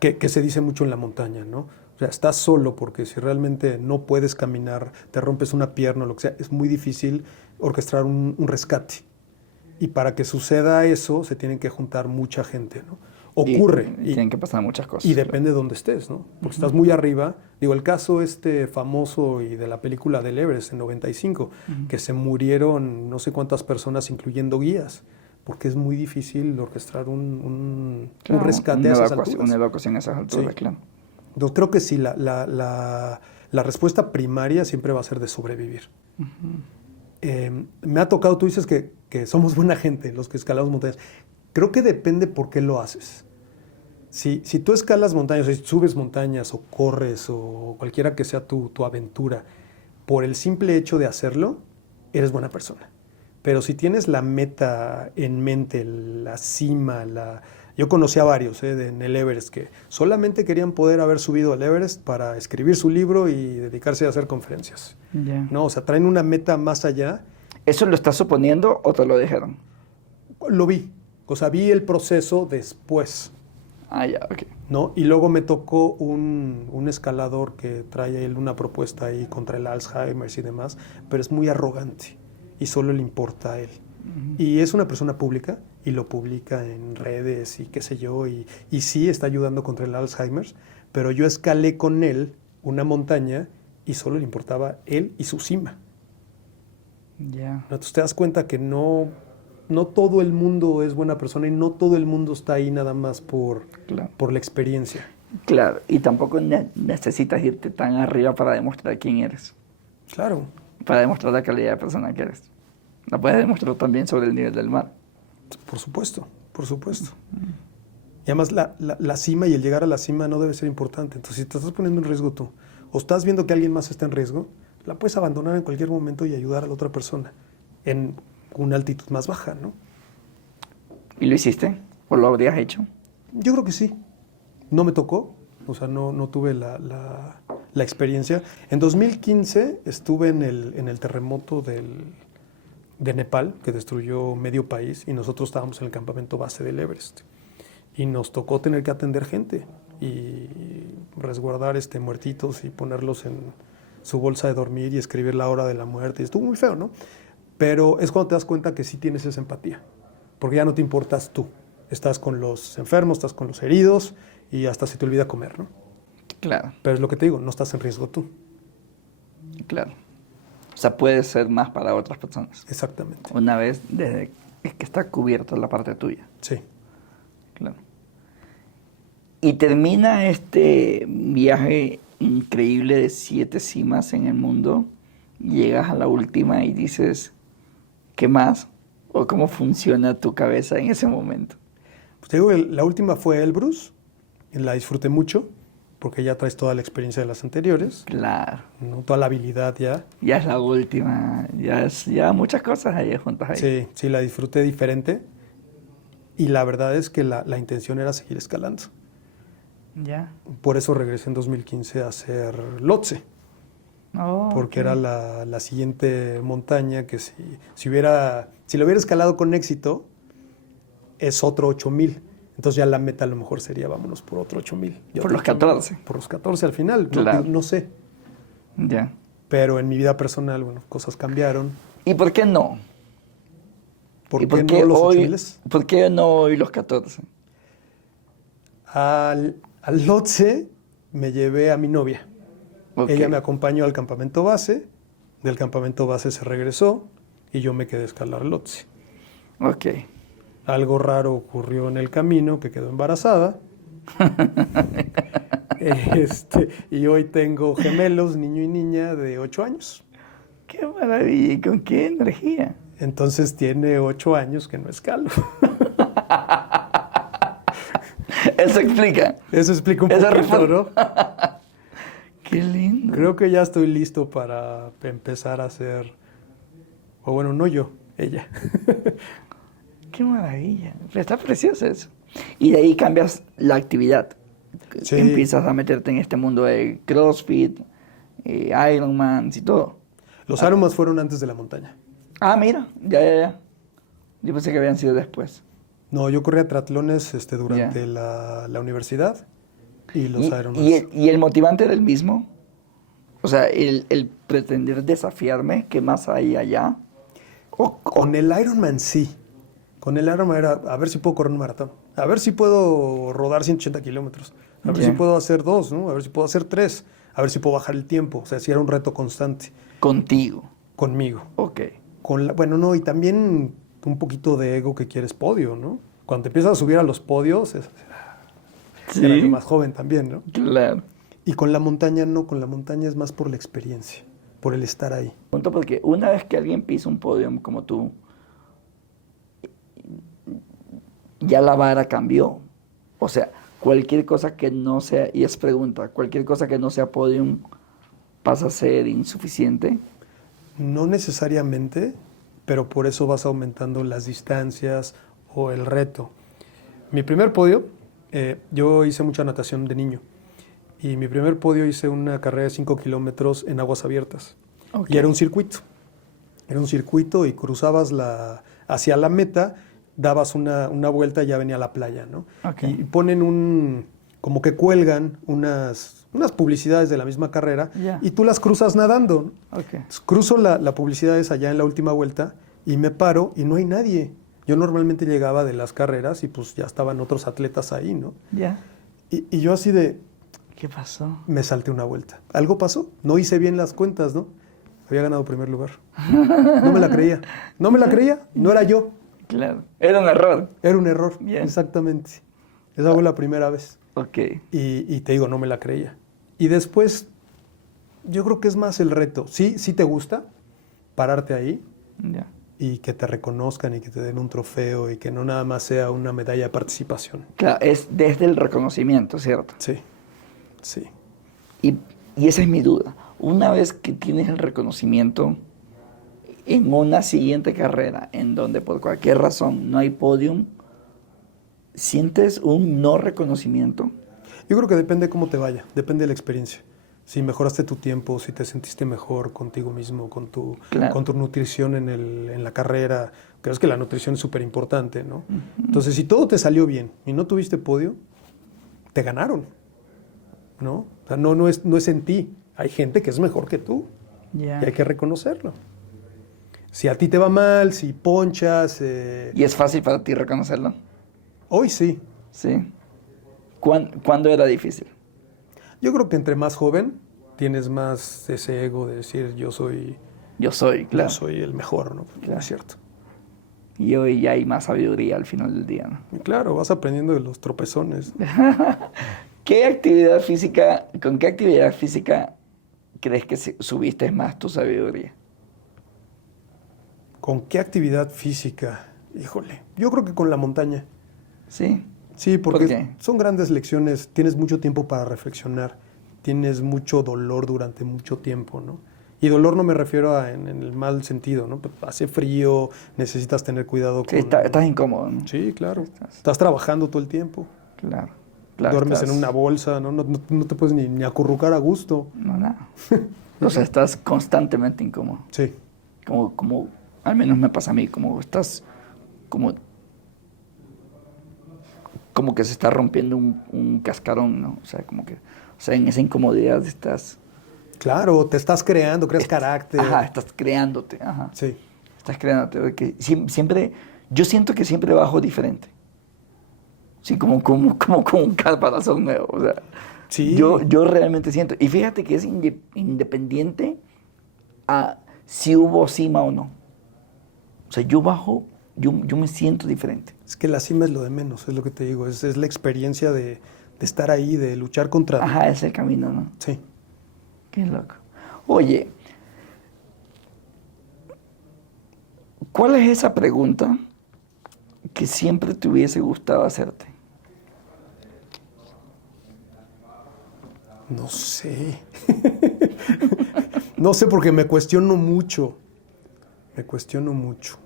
Que se dice mucho en la montaña, ¿no? O sea, estás solo porque si realmente no puedes caminar, te rompes una pierna o lo que sea, es muy difícil orquestar un rescate. Y para que suceda eso, se tienen que juntar mucha gente, ¿no? Ocurre. Y tienen que pasar muchas cosas. Y depende de dónde estés, ¿no? Porque estás muy arriba. Digo, el caso famoso y de la película del Everest en 95, que se murieron no sé cuántas personas, incluyendo guías, porque es muy difícil orquestar un Claro, rescate a esas alturas. Una evacuación a esas alturas, Sí. claro. Entonces, creo que sí, la respuesta primaria siempre va a ser de sobrevivir. Me ha tocado, tú dices que somos buena gente los que escalamos montañas. Creo que depende por qué lo haces. Si tú escalas montañas, si subes montañas o corres o cualquiera que sea tu aventura, por el simple hecho de hacerlo, eres buena persona. Pero si tienes la meta en mente, la cima, yo conocí a varios en el Everest que solamente querían poder haber subido al Everest para escribir su libro y dedicarse a hacer conferencias. Ya. No, o sea, traen una meta más allá. ¿Eso lo estás suponiendo o te lo dijeron? Lo vi, o sea, vi el proceso después. Ah, ya, ok. ¿No? Y luego me tocó un escalador que trae él una propuesta ahí contra el Alzheimer y demás, pero es muy arrogante y solo le importa a él. Y es una persona pública y lo publica en redes y qué sé yo, y sí está ayudando contra el Alzheimer, pero yo escalé con él una montaña y solo le importaba él y su cima. Ya. Entonces te das cuenta que no todo el mundo es buena persona y no todo el mundo está ahí nada más por la experiencia. Claro, y tampoco necesitas irte tan arriba para demostrar quién eres, Claro. para demostrar la calidad de persona que eres. La puedes demostrar también sobre el nivel del mar. Por supuesto, por supuesto. Y además la cima y el llegar a la cima no debe ser importante. Entonces, si te estás poniendo en riesgo tú, o estás viendo que alguien más está en riesgo, la puedes abandonar en cualquier momento y ayudar a la otra persona en una altitud más baja, ¿no? ¿Y lo hiciste? ¿O lo habrías hecho? Yo creo que sí. No me tocó, o sea, no tuve la experiencia. En 2015 estuve en el terremoto de Nepal, que destruyó medio país, y nosotros estábamos en el campamento base del Everest. Y nos tocó tener que atender gente y resguardar muertitos y ponerlos en su bolsa de dormir y escribir la hora de la muerte. Y estuvo muy feo, ¿no? Pero es cuando te das cuenta que sí tienes esa empatía, porque ya no te importas tú. Estás con los enfermos, estás con los heridos y hasta se te olvida comer, ¿no? Claro, Pero es lo que te digo, no estás en riesgo tú. claro. O sea, puede ser más para otras personas. Exactamente. Una vez desde que está cubierta la parte tuya. Sí. Claro. Y termina este viaje increíble de 7 cimas en el mundo. Llegas a la última y dices, ¿qué más? ¿O cómo funciona tu cabeza en ese momento? Pues te digo, la última fue Elbrus, y la disfruté mucho, porque ya traes toda la experiencia de las anteriores, Claro. ¿no? Toda la habilidad ya. Ya es la última. Ya muchas cosas ahí juntas ahí. Sí, sí, la disfruté diferente. Y la verdad es que la intención era seguir escalando. Ya. Por eso regresé en 2015 a hacer Lhotse, Oh, porque ok. era la siguiente montaña que si lo hubiera escalado con éxito, es otro 8000. Entonces ya la meta a lo mejor sería, vámonos por otro 8000. Y Por otro los 8000. 14. Por los 14 al final, Claro. no sé. Ya. Pero en mi vida personal, bueno, cosas cambiaron. ¿Y por qué no? ¿Por ¿Y qué no los 8000? por qué no hoy los 14? Al Lhotse me llevé a mi novia. Ok. Ella me acompañó al campamento base, del campamento base se regresó y yo me quedé a escalar Lhotse. Ok. Algo raro ocurrió en el camino, que quedó embarazada. Y hoy tengo gemelos, niño y niña, de 8 años. Qué maravilla. ¿Y con qué energía? Entonces tiene 8 años que no escalo. Eso explica. Eso explica un Esa poquito, ¿no? Qué lindo. Creo que ya estoy listo para empezar a hacer, o bueno, no yo, ella. Qué maravilla. Está precioso eso. Y de ahí cambias la actividad. Sí. Empiezas a meterte en este mundo de CrossFit, Ironman y todo. Los Ironmans fueron antes de la montaña. Ah, mira. Ya. Yo pensé que habían sido después. No, yo corría triatlones durante la universidad y los Ironmans. ¿Y el motivante era el mismo? O sea, el pretender desafiarme, ¿qué más hay allá? Con el Ironman sí. Con el Ironman era a ver si puedo correr un maratón. A ver si puedo rodar 180 kilómetros. A ver Ya. si puedo hacer 2, ¿no? A ver si puedo hacer 3. A ver si puedo bajar el tiempo. O sea, si era un reto constante Contigo. conmigo. Ok. Bueno, no, y también un poquito de ego que quieres podio, ¿no? Cuando te empiezas a subir a los podios, era yo más joven también, ¿no? Claro. Y con la montaña no, con la montaña es más por la experiencia, por el estar ahí. Punto, porque una vez que alguien pisa un podio como tú, ya la vara cambió. O sea, cualquier cosa que no sea, y es pregunta, cualquier cosa que no sea podium pasa a ser insuficiente. No necesariamente, pero por eso vas aumentando las distancias o el reto. Mi primer podio, yo hice mucha natación de niño. Y mi primer podio hice una carrera de 5 kilómetros en aguas abiertas. Ok. Y era un circuito. Era un circuito y cruzabas hacia la meta, dabas una vuelta y ya venía la playa, ¿no? Ok. Y ponen como que cuelgan unas publicidades de la misma carrera Ya. y tú las cruzas nadando, ¿no? Ok. Entonces, cruzo la publicidad esa ya en la última vuelta y me paro y no hay nadie. Yo normalmente llegaba de las carreras y pues ya estaban otros atletas ahí, ¿no? Ya. Y yo así ¿Qué pasó? me salté una vuelta. Algo pasó, no hice bien las cuentas, ¿no? Había ganado primer lugar. No me la creía. No me la creía, no era yo. Claro. Era un error. Era un error, Bien. exactamente. Esa fue la primera vez. Ok. Y te digo, no me la creía. Y después, yo creo que es más el reto. Sí te gusta pararte ahí Ya. y que te reconozcan y que te den un trofeo y que no nada más sea una medalla de participación. Claro, es desde el reconocimiento, ¿cierto? Sí, sí. Y esa es mi duda. Una vez que tienes el reconocimiento en una siguiente carrera en donde por cualquier razón no hay podium, ¿sientes un no reconocimiento? Yo creo que depende de cómo te vaya, depende de la experiencia. Si mejoraste tu tiempo, si te sentiste mejor contigo mismo, Claro. con tu nutrición en la carrera. Creo que la nutrición es súper importante, ¿no? Ujú. Entonces, si todo te salió bien y no tuviste podio, te ganaron, ¿no? O sea, no es en ti. Hay gente que es mejor que tú Ya. y hay que reconocerlo. Si a ti te va mal, si ponchas, ¿Y es fácil para ti reconocerlo? hoy sí. Sí. ¿Cuándo era difícil? Yo creo que entre más joven tienes más ese ego de decir Yo soy, yo claro. soy el mejor, ¿no? Claro. Es cierto. Y hoy ya hay más sabiduría al final del día, ¿no? Y claro, vas aprendiendo de los tropezones. ¿Con qué actividad física crees que subiste más tu sabiduría? ¿Con qué actividad física? Híjole, yo creo que con la montaña. ¿Sí? Sí, porque ¿Por qué? son grandes lecciones, tienes mucho tiempo para reflexionar, tienes mucho dolor durante mucho tiempo, ¿no? Y dolor no me refiero en el mal sentido, ¿no? Hace frío, necesitas tener cuidado Sí, con... estás incómodo, ¿no? Sí, claro. Estás trabajando todo el tiempo. Claro. Duermes en una bolsa, ¿no? No te puedes ni acurrucar a gusto. No, nada. O sea, estás constantemente incómodo. Sí, Como, al menos me pasa a mí, como estás, como que se está rompiendo un cascarón, ¿no? O sea, en esa incomodidad estás... claro, te estás creando, creas carácter. Ajá, estás creándote, ajá. Sí, Estás creándote, porque siempre, yo siento que siempre bajo diferente. Sí, como con un caparazón nuevo, o sea. sí. Yo realmente siento, y fíjate que es independiente a si hubo cima o no. O sea, yo bajo, yo me siento diferente. Es que la cima es lo de menos, es lo que te digo. Es la experiencia de estar ahí, de luchar contra... Ajá, es el camino, ¿no? Sí. Qué loco. Oye, ¿cuál es esa pregunta que siempre te hubiese gustado hacerte? No sé. No sé porque me cuestiono mucho. Me cuestiono mucho.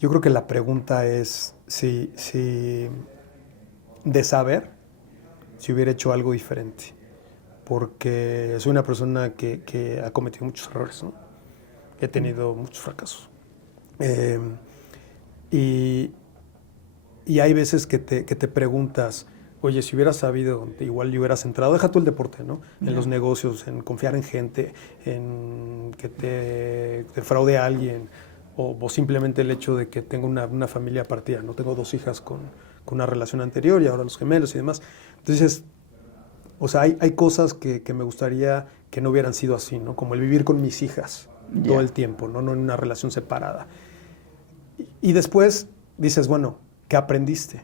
Yo creo que la pregunta es si de saber si hubiera hecho algo diferente. Porque soy una persona que ha cometido muchos errores, ¿no? He tenido muchos fracasos. Y hay veces que te preguntas, oye, si hubieras sabido, igual le hubieras entrado, deja tú el deporte, ¿no? En los negocios, en confiar en gente, en que te defraude a alguien, o simplemente el hecho de que tengo una familia partida, ¿no? Tengo 2 hijas con una relación anterior y ahora los gemelos y demás. Entonces, o sea, hay cosas que me gustaría que no hubieran sido así, ¿no? Como el vivir con mis hijas todo el tiempo, ¿no? No en una relación separada. Y después dices, bueno, ¿qué aprendiste?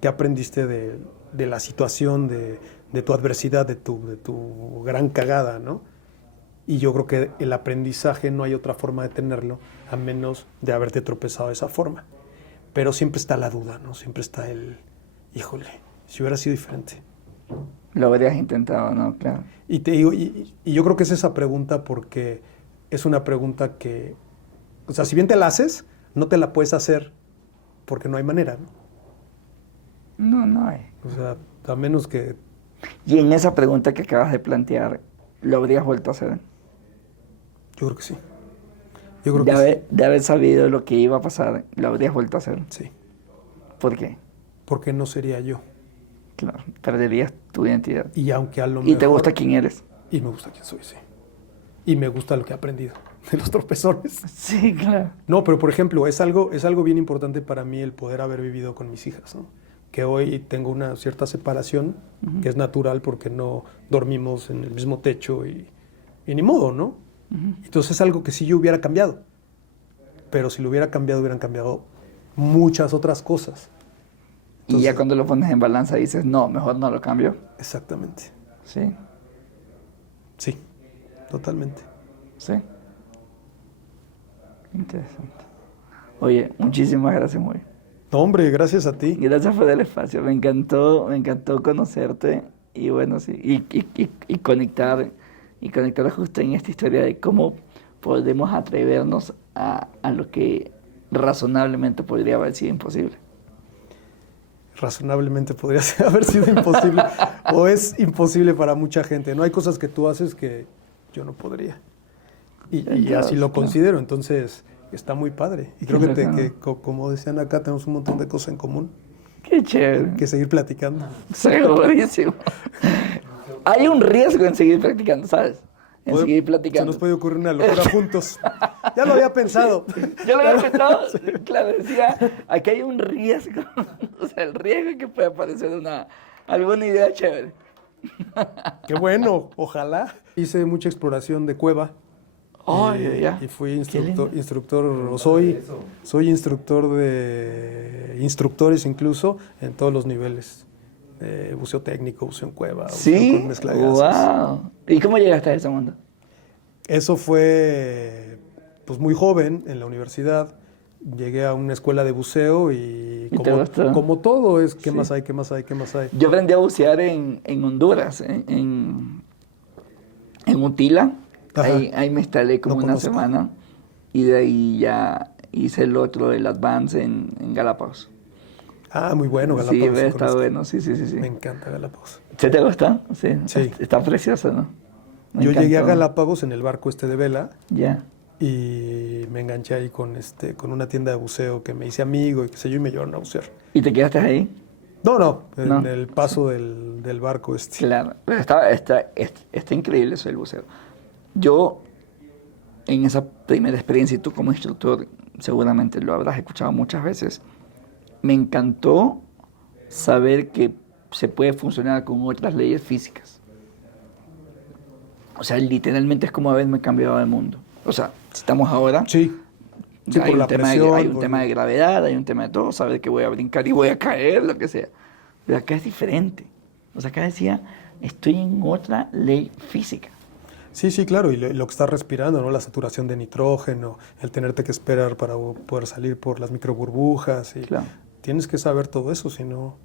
¿Qué aprendiste de la situación, de tu adversidad, de tu gran cagada, ¿no? Y yo creo que el aprendizaje no hay otra forma de tenerlo a menos de haberte tropezado de esa forma. Pero siempre está la duda, ¿no? Siempre está híjole, si hubiera sido diferente. Lo habrías intentado, ¿no? Claro. Y te digo, y yo creo que es esa pregunta porque es una pregunta que, o sea, si bien te la haces, no te la puedes hacer porque no hay manera, ¿no? No hay. O sea, a menos que... Y en esa pregunta que acabas de plantear, ¿lo habrías vuelto a hacer? Yo creo que sí. Yo creo que sí. De haber sabido lo que iba a pasar, ¿lo habrías vuelto a hacer? Sí, ¿Por qué? porque no sería yo. Claro, perderías tu identidad. Y aunque a lo mejor... ¿Y te gusta quién eres? Y me gusta quién soy, sí. Y me gusta lo que he aprendido de los tropezones. Sí, claro. No, pero por ejemplo, es algo bien importante para mí el poder haber vivido con mis hijas, ¿no? Que hoy tengo una cierta separación, que es natural porque no dormimos en el mismo techo y ni modo, ¿no? Entonces es algo que sí yo hubiera cambiado. Pero si lo hubiera cambiado, hubieran cambiado muchas otras cosas. Y ya cuando lo pones en balanza dices, no, mejor no lo cambio. Exactamente. Sí, Sí, totalmente. sí. Interesante. Oye, muchísimas gracias, muy. No, hombre, gracias a ti. Gracias por el espacio. Me encantó conocerte y bueno, sí, y conectar justo en esta historia de cómo podemos atrevernos a lo que razonablemente podría haber sido imposible. razonablemente podría haber sido imposible o es imposible para mucha gente. No hay cosas que tú haces que yo no podría. Y así lo considero, entonces está muy padre. Y creo que como decían acá, tenemos un montón de cosas en común. Qué chévere. Que seguir platicando. Segurísimo. Hay un riesgo en seguir practicando, ¿sabes? En seguir platicando. Se nos puede ocurrir una locura juntos. Ya lo había pensado. ¿Ya lo había pensado? Sí. Claro, decía, aquí hay un riesgo. O sea, el riesgo que puede aparecer alguna idea chévere. Qué bueno, ojalá. Hice mucha exploración de cueva. Y fui instructor, o soy instructor de instructores incluso en todos los niveles. Buceo técnico, buceo en cueva, buceo con mezcla de gases. ¡Wow! ¿Y cómo llegaste a ese mundo? Eso fue pues muy joven en la universidad. Llegué a una escuela de buceo y como todo es ¿qué más hay, qué más hay, qué más hay? Yo aprendí a bucear en Honduras, en Utila. Ahí me instalé como una semana y de ahí ya hice el Advance en Galápagos. Ah, muy bueno Galápagos. Sí, está bueno, sí. Me encanta Galápagos. ¿Sí te gusta? Sí. Sí. Está precioso, ¿no? Yo llegué a Galápagos en el barco de vela. Ya. Y me enganché ahí con una tienda de buceo que me hice amigo y qué sé yo, y me llevaron a bucear. ¿Y te quedaste ahí? No, en el paso del barco Claro, está increíble eso del buceo. Yo, en esa primera experiencia, y tú como instructor seguramente lo habrás escuchado muchas veces, me encantó saber que se puede funcionar con otras leyes físicas. O sea, literalmente es como haberme cambiado de mundo. O sea, si estamos ahora... Sí, hay un tema de gravedad, hay un tema de todo, saber que voy a brincar y voy a caer, lo que sea. Pero acá es diferente. O sea, acá decía, estoy en otra ley física. Sí, claro, y lo que estás respirando, ¿no? La saturación de nitrógeno, el tenerte que esperar para poder salir por las microburbujas. Y claro. Tienes que saber todo eso, si no...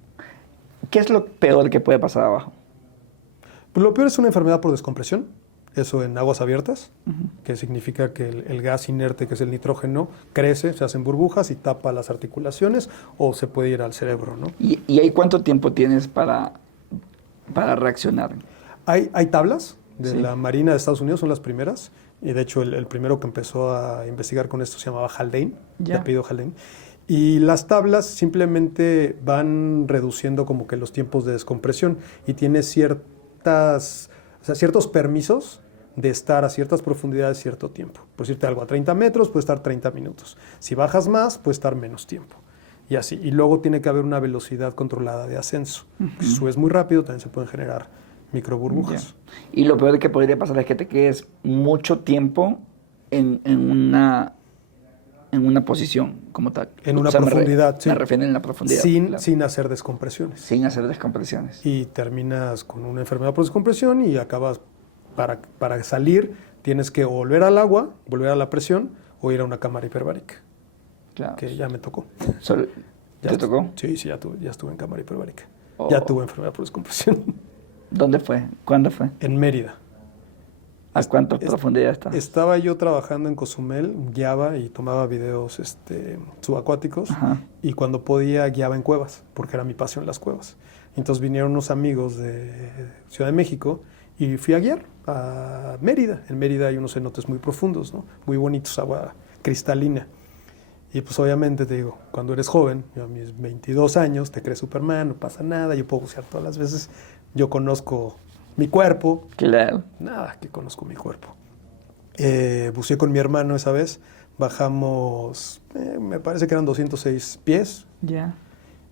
¿Qué es lo peor que puede pasar abajo? Pues lo peor es una enfermedad por descompresión. Eso en aguas abiertas, que significa que el gas inerte, que es el nitrógeno, crece, se hacen burbujas y tapa las articulaciones o se puede ir al cerebro, ¿no? ¿Y ahí cuánto tiempo tienes para reaccionar? Hay tablas de la Marina de Estados Unidos, son las primeras, y de hecho el primero que empezó a investigar con esto se llamaba Haldane, de apellido Haldane, y las tablas simplemente van reduciendo como que los tiempos de descompresión y tiene ciertos permisos de estar a ciertas profundidades cierto tiempo. Por decirte algo, a 30 metros puede estar 30 minutos. Si bajas más, puede estar menos tiempo. Y así. Y luego tiene que haber una velocidad controlada de ascenso. Si subes muy rápido, también se pueden generar microburbujas. Y lo peor que podría pasar es que te quedes mucho tiempo en una posición como tal. En una profundidad, sí. Me refiero en la profundidad. Sin hacer descompresiones. Sin hacer descompresiones. Y terminas con una enfermedad por descompresión y acabas, para salir, tienes que volver al agua, volver a la presión o ir a una cámara hiperbárica. Claro. Que ya me tocó. ¿Te tocó? Sí, ya estuve en cámara hiperbárica. Ya tuve enfermedad por descompresión. ¿Dónde fue? ¿Cuándo fue? En Mérida. ¿A cuánta profundidad estabas? Estaba yo trabajando en Cozumel, guiaba y tomaba videos subacuáticos. Ajá. Y cuando podía guiaba en cuevas, porque era mi pasión las cuevas. Entonces vinieron unos amigos de Ciudad de México y fui a guiar a Mérida. En Mérida hay unos cenotes muy profundos, ¿no? Muy bonitos, agua cristalina. Y pues obviamente te digo, cuando eres joven, yo a mis 22 años, te crees Superman, no pasa nada, yo puedo bucear todas las veces, yo conozco mi cuerpo. Claro. Nada, que conozco mi cuerpo. Buceé con mi hermano esa vez, bajamos, me parece que eran 206 pies,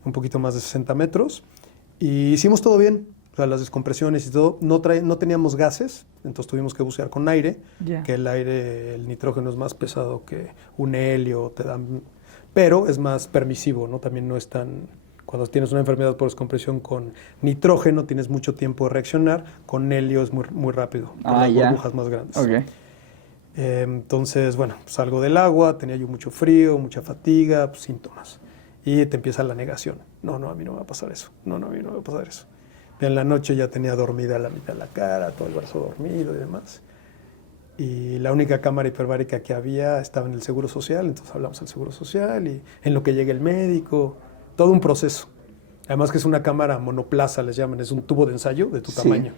un poquito más de 60 metros, y hicimos todo bien. O sea, las descompresiones y todo, no teníamos gases, entonces tuvimos que bucear con aire, que el nitrógeno es más pesado que un helio, pero es más permisivo, ¿no? También no es tan... Cuando tienes una enfermedad por descompresión con nitrógeno, tienes mucho tiempo de reaccionar, con helio es muy, muy rápido, por las burbujas más grandes. Okay. Entonces, bueno, salgo del agua, tenía yo mucho frío, mucha fatiga, pues, síntomas. Y te empieza la negación. No, a mí no me va a pasar eso. No, a mí no me va a pasar eso. En la noche ya tenía dormida la mitad de la cara, todo el brazo dormido y demás. Y la única cámara hiperbárica que había estaba en el Seguro Social, entonces hablamos del Seguro Social y en lo que llega el médico, todo un proceso. Además que es una cámara monoplaza, les llaman, es un tubo de ensayo de tu Sí. tamaño.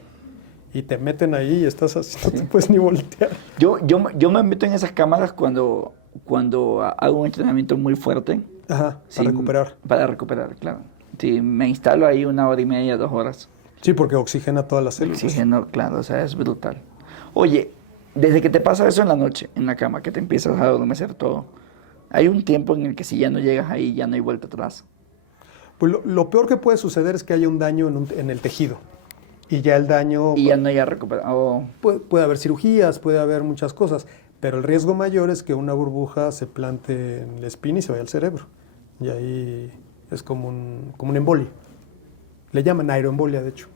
Y te meten ahí y estás así, no Sí. te puedes ni voltear. Yo me meto en esas cámaras cuando hago un entrenamiento muy fuerte. Ajá, Sí, para recuperar. Para recuperar, claro. Sí, me instalo ahí 1 hora y media, 2 horas. Sí, porque oxigena todas las células. Oxígeno, claro, o sea, es brutal. Oye, desde que te pasa eso en la noche, en la cama, que te empiezas a adormecer todo, hay un tiempo en el que si ya no llegas ahí, ya no hay vuelta atrás. Pues lo peor que puede suceder es que haya un daño en el tejido. Y ya el daño... Y ya no haya recuperado. Puede haber cirugías, puede haber muchas cosas, pero el riesgo mayor es que una burbuja se plante en la espina y se vaya al cerebro. Y ahí es como un embolio. Le llaman aeroembolia, de hecho.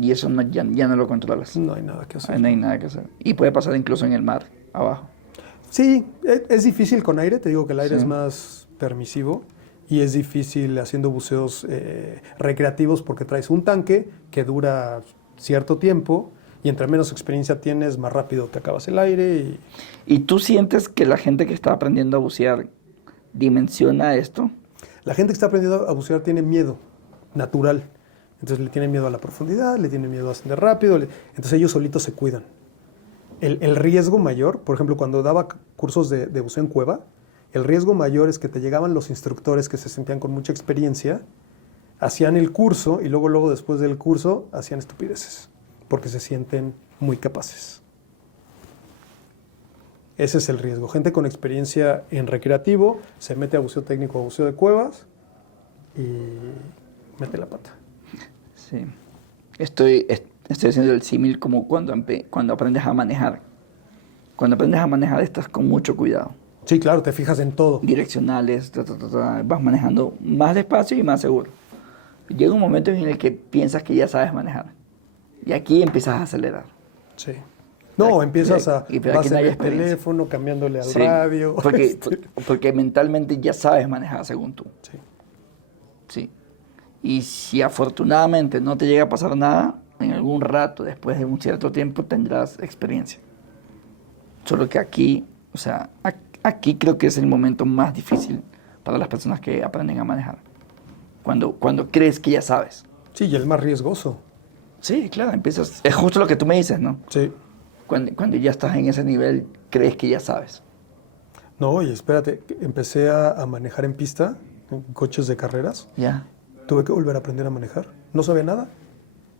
Y eso ya no lo controlas. No hay nada que hacer. No hay nada que hacer. Y puede pasar incluso en el mar, abajo. Sí, es difícil con aire, te digo que el aire Sí. es más permisivo y es difícil haciendo buceos recreativos porque traes un tanque que dura cierto tiempo y entre menos experiencia tienes, más rápido te acabas el aire. ¿Y tú sientes que la gente que está aprendiendo a bucear dimensiona esto? La gente que está aprendiendo a bucear tiene miedo natural. Entonces le tienen miedo a la profundidad, le tienen miedo a ascender rápido. Entonces ellos solitos se cuidan. El riesgo mayor, por ejemplo, cuando daba cursos de buceo en cueva, el riesgo mayor es que te llegaban los instructores que se sentían con mucha experiencia, hacían el curso y luego después del curso hacían estupideces, porque se sienten muy capaces. Ese es el riesgo. Gente con experiencia en recreativo se mete a buceo técnico o buceo de cuevas y mete la pata. Sí. Estoy haciendo el símil como cuando aprendes a manejar. Cuando aprendes a manejar estás con mucho cuidado. Sí, claro, te fijas en todo. Direccionales, vas manejando más despacio y más seguro. Llega un momento en el que piensas que ya sabes manejar. Y aquí empiezas a acelerar. Sí. No, empiezas a pero aquí vas no hay en el experiencia. teléfono, cambiándole al Sí, radio. porque mentalmente ya sabes manejar según tú. Sí. Sí. Y si afortunadamente no te llega a pasar nada, en algún rato, después de un cierto tiempo, tendrás experiencia. Solo que aquí, o sea, aquí creo que es el momento más difícil para las personas que aprenden a manejar. Cuando crees que ya sabes. Sí, y el más riesgoso. Sí, claro, empiezas. Es justo lo que tú me dices, ¿no? Sí. Cuando ya estás en ese nivel, crees que ya sabes. No, y espérate, empecé a manejar en pista, en coches de carreras. Ya. Tuve que volver a aprender a manejar. No sabía nada.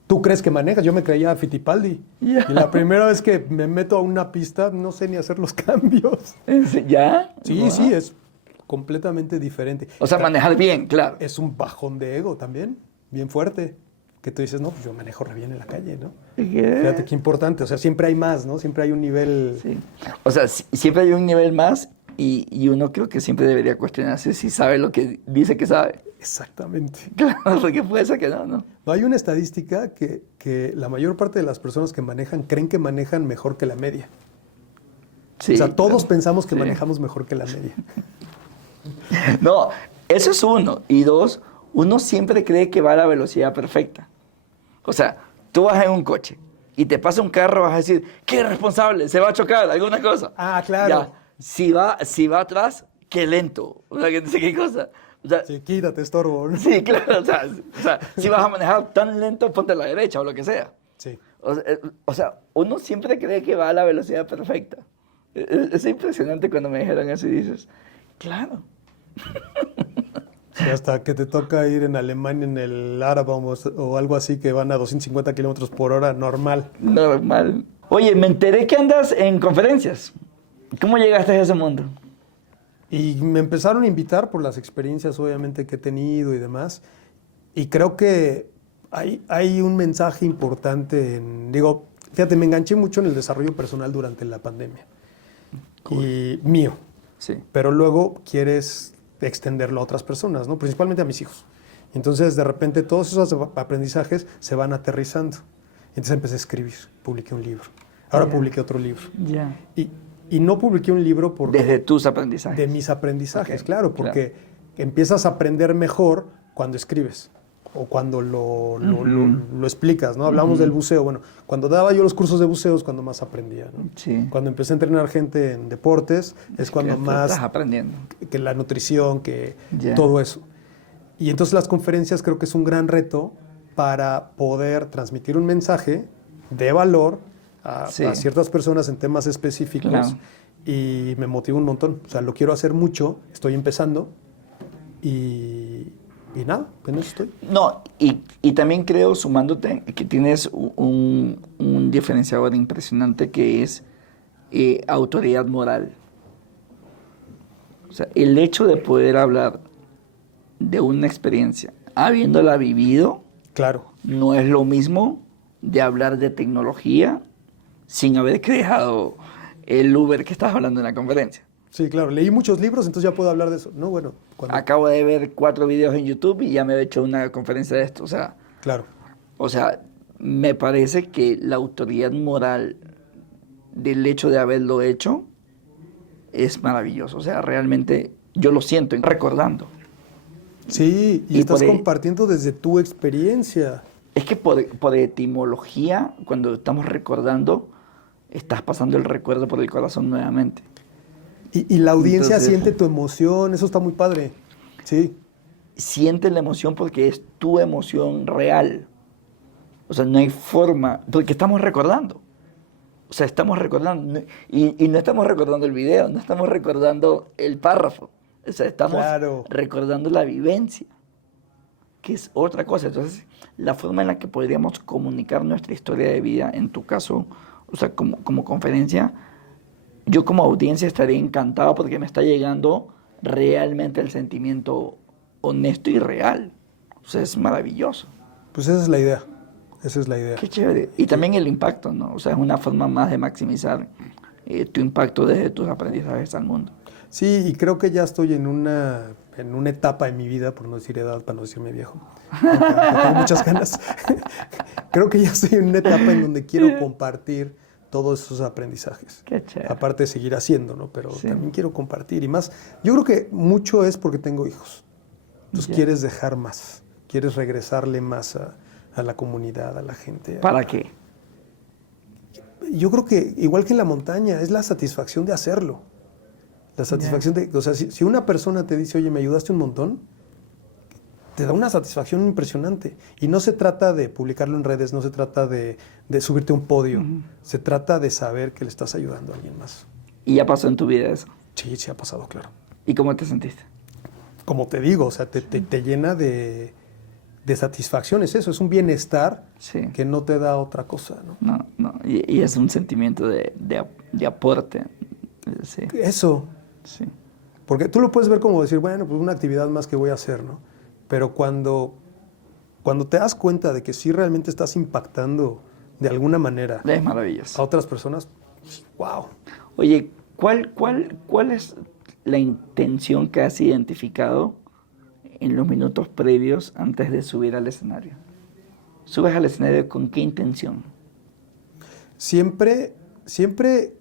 ¿Tú crees que manejas? Yo me creía Fittipaldi. Ya. Y la primera vez que me meto a una pista, no sé ni hacer los cambios. ¿Ya? Sí, Wow. sí, es completamente diferente. O sea, manejar bien, claro. Es un bajón de ego también, bien fuerte. Que tú dices, no, pues yo manejo re bien en la calle, ¿no? Fíjate qué importante. O sea, siempre hay más, ¿no? Siempre hay un nivel... Sí. O sea, siempre hay un nivel más y uno creo que siempre debería cuestionarse si sabe lo que dice que sabe. Exactamente. Claro, porque puede ser que no, ¿no? No, hay una estadística que la mayor parte de las personas que manejan creen que manejan mejor que la media. Sí, o sea, todos claro. pensamos que Sí. manejamos mejor que la media. No, eso es uno. Y dos, uno siempre cree que va a la velocidad perfecta. O sea, tú vas en un coche y te pasa un carro, vas a decir, qué irresponsable, se va a chocar, alguna cosa. Ah, claro. Ya, si va atrás, qué lento. O sea, que no sé qué cosa. O sea, Sí, quítate, estorbo, ¿no? sí, claro. O sea, si vas a manejar tan lento, ponte a la derecha o lo que sea. Sí. O sea, uno siempre cree que va a la velocidad perfecta. Es impresionante cuando me dijeron eso y dices, claro. Sí, hasta que te toca ir en Alemania en el Arabam o algo así que van a 250 kilómetros por hora normal. Normal. Oye, me enteré que andas en conferencias. ¿Cómo llegaste a ese mundo? Y me empezaron a invitar por las experiencias, obviamente, que he tenido y demás. Y creo que hay un mensaje importante digo, fíjate, me enganché mucho en el desarrollo personal durante la pandemia. Cool. Y mío. Sí. Pero luego quieres extenderlo a otras personas, ¿no? Principalmente a mis hijos. Entonces, de repente, todos esos aprendizajes se van aterrizando. Entonces empecé a escribir, publiqué un libro. Ahora publiqué otro libro. Ya. Y no publiqué un libro porque... Desde tus aprendizajes. De mis aprendizajes, Ok, claro, porque empiezas a aprender mejor cuando escribes o cuando lo explicas, ¿no? Hablamos del buceo. Bueno, cuando daba yo los cursos de buceo es cuando más aprendía, ¿no? Sí. Cuando empecé a entrenar gente en deportes es cuando Que más... estás aprendiendo. Que la nutrición, que Ya. todo eso. Y entonces las conferencias creo que es un gran reto para poder transmitir un mensaje de valor a ciertas personas en temas específicos. Claro. Y me motiva un montón. O sea, lo quiero hacer mucho, estoy empezando y nada, en eso estoy. No, y también creo, sumándote, que tienes un diferenciador impresionante que es autoridad moral. O sea, el hecho de poder hablar de una experiencia, habiéndola vivido, Claro. no es lo mismo de hablar de tecnología sin haber creado el Uber que estás hablando en la conferencia. Sí, claro. Leí muchos libros, entonces ya puedo hablar de eso. No, bueno. Acabo de ver 4 videos en YouTube y ya me he hecho una conferencia de esto. Claro. O sea, me parece que la autoridad moral del hecho de haberlo hecho es maravilloso. O sea, realmente yo lo siento recordando. Sí, y estás compartiendo desde tu experiencia. Es que por etimología, cuando estamos recordando, estás pasando el recuerdo por el corazón nuevamente. Y la audiencia siente tu emoción, eso está muy padre. Sí. Siente la emoción porque es tu emoción real. O sea, no hay forma, porque estamos recordando. O sea, estamos recordando. Y no estamos recordando el video, no estamos recordando el párrafo. O sea, estamos recordando la vivencia, que es otra cosa. Entonces, la forma en la que podríamos comunicar nuestra historia de vida, en tu caso, o sea, como conferencia, yo como audiencia estaría encantado porque me está llegando realmente el sentimiento honesto y real. O sea, es maravilloso. Pues esa es la idea. Esa es la idea. Qué chévere. Y también el impacto, ¿no? O sea, es una forma más de maximizar tu impacto desde tus aprendizajes al mundo. Sí, y creo que ya estoy en una etapa en mi vida, por no decir edad, para no decirme viejo. Tengo muchas ganas. Creo que ya estoy en una etapa en donde quiero compartir todos esos aprendizajes. Qué chévere. Aparte de seguir haciendo, ¿no? Pero también quiero compartir. Y más, yo creo que mucho es porque tengo hijos. Entonces quieres dejar más. Quieres regresarle más a la comunidad, a la gente. ¿Para qué? Yo creo que, igual que en la montaña, es la satisfacción de hacerlo. La satisfacción de... O sea, si una persona te dice, oye, me ayudaste un montón, te da una satisfacción impresionante. Y no se trata de publicarlo en redes, no se trata de subirte a un podio. Se trata de saber que le estás ayudando a alguien más. ¿Y ya pasó en tu vida eso? Sí, sí ha pasado, claro. ¿Y cómo te sentiste? Como te digo, o sea, te llena de satisfacción. Es eso, es un bienestar que no te da otra cosa, ¿no? No. Y es un sentimiento de aporte. Sí. Eso. Sí. Porque tú lo puedes ver como decir, bueno, pues una actividad más que voy a hacer, ¿no? Pero cuando te das cuenta de que sí realmente estás impactando de alguna manera es maravilloso. A otras personas, wow. Oye, ¿cuál es la intención que has identificado en los minutos previos antes de subir al escenario? ¿Subes al escenario con qué intención? Siempre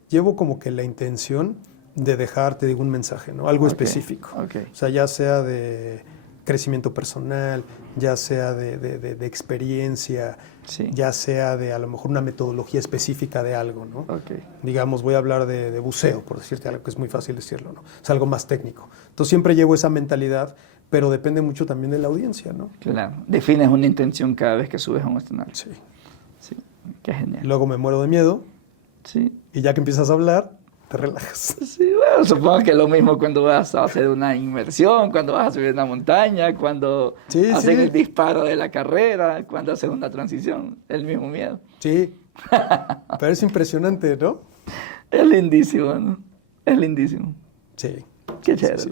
llevo como que la intención de dejarte, digo, un mensaje, ¿no? Algo específico. O sea, ya sea de crecimiento personal, ya sea de experiencia, ya sea de a lo mejor una metodología específica de algo, ¿no? Digamos, voy a hablar de buceo, por decirte algo que es muy fácil decirlo, ¿no? Es algo más técnico. Entonces siempre llevo esa mentalidad, pero depende mucho también de la audiencia, ¿no? Claro. Defines una intención cada vez que subes a un escenario. Sí. Sí. Qué genial. Luego me muero de miedo. Sí. Y ya que empiezas a hablar, te relajas. Sí, bueno, supongo que es lo mismo cuando vas a hacer una inmersión, cuando vas a subir una montaña, cuando haces el disparo de la carrera, cuando haces una transición, el mismo miedo. Sí, pero es impresionante, ¿no? Es lindísimo, ¿no? Es lindísimo. Sí. Qué chévere. Sí.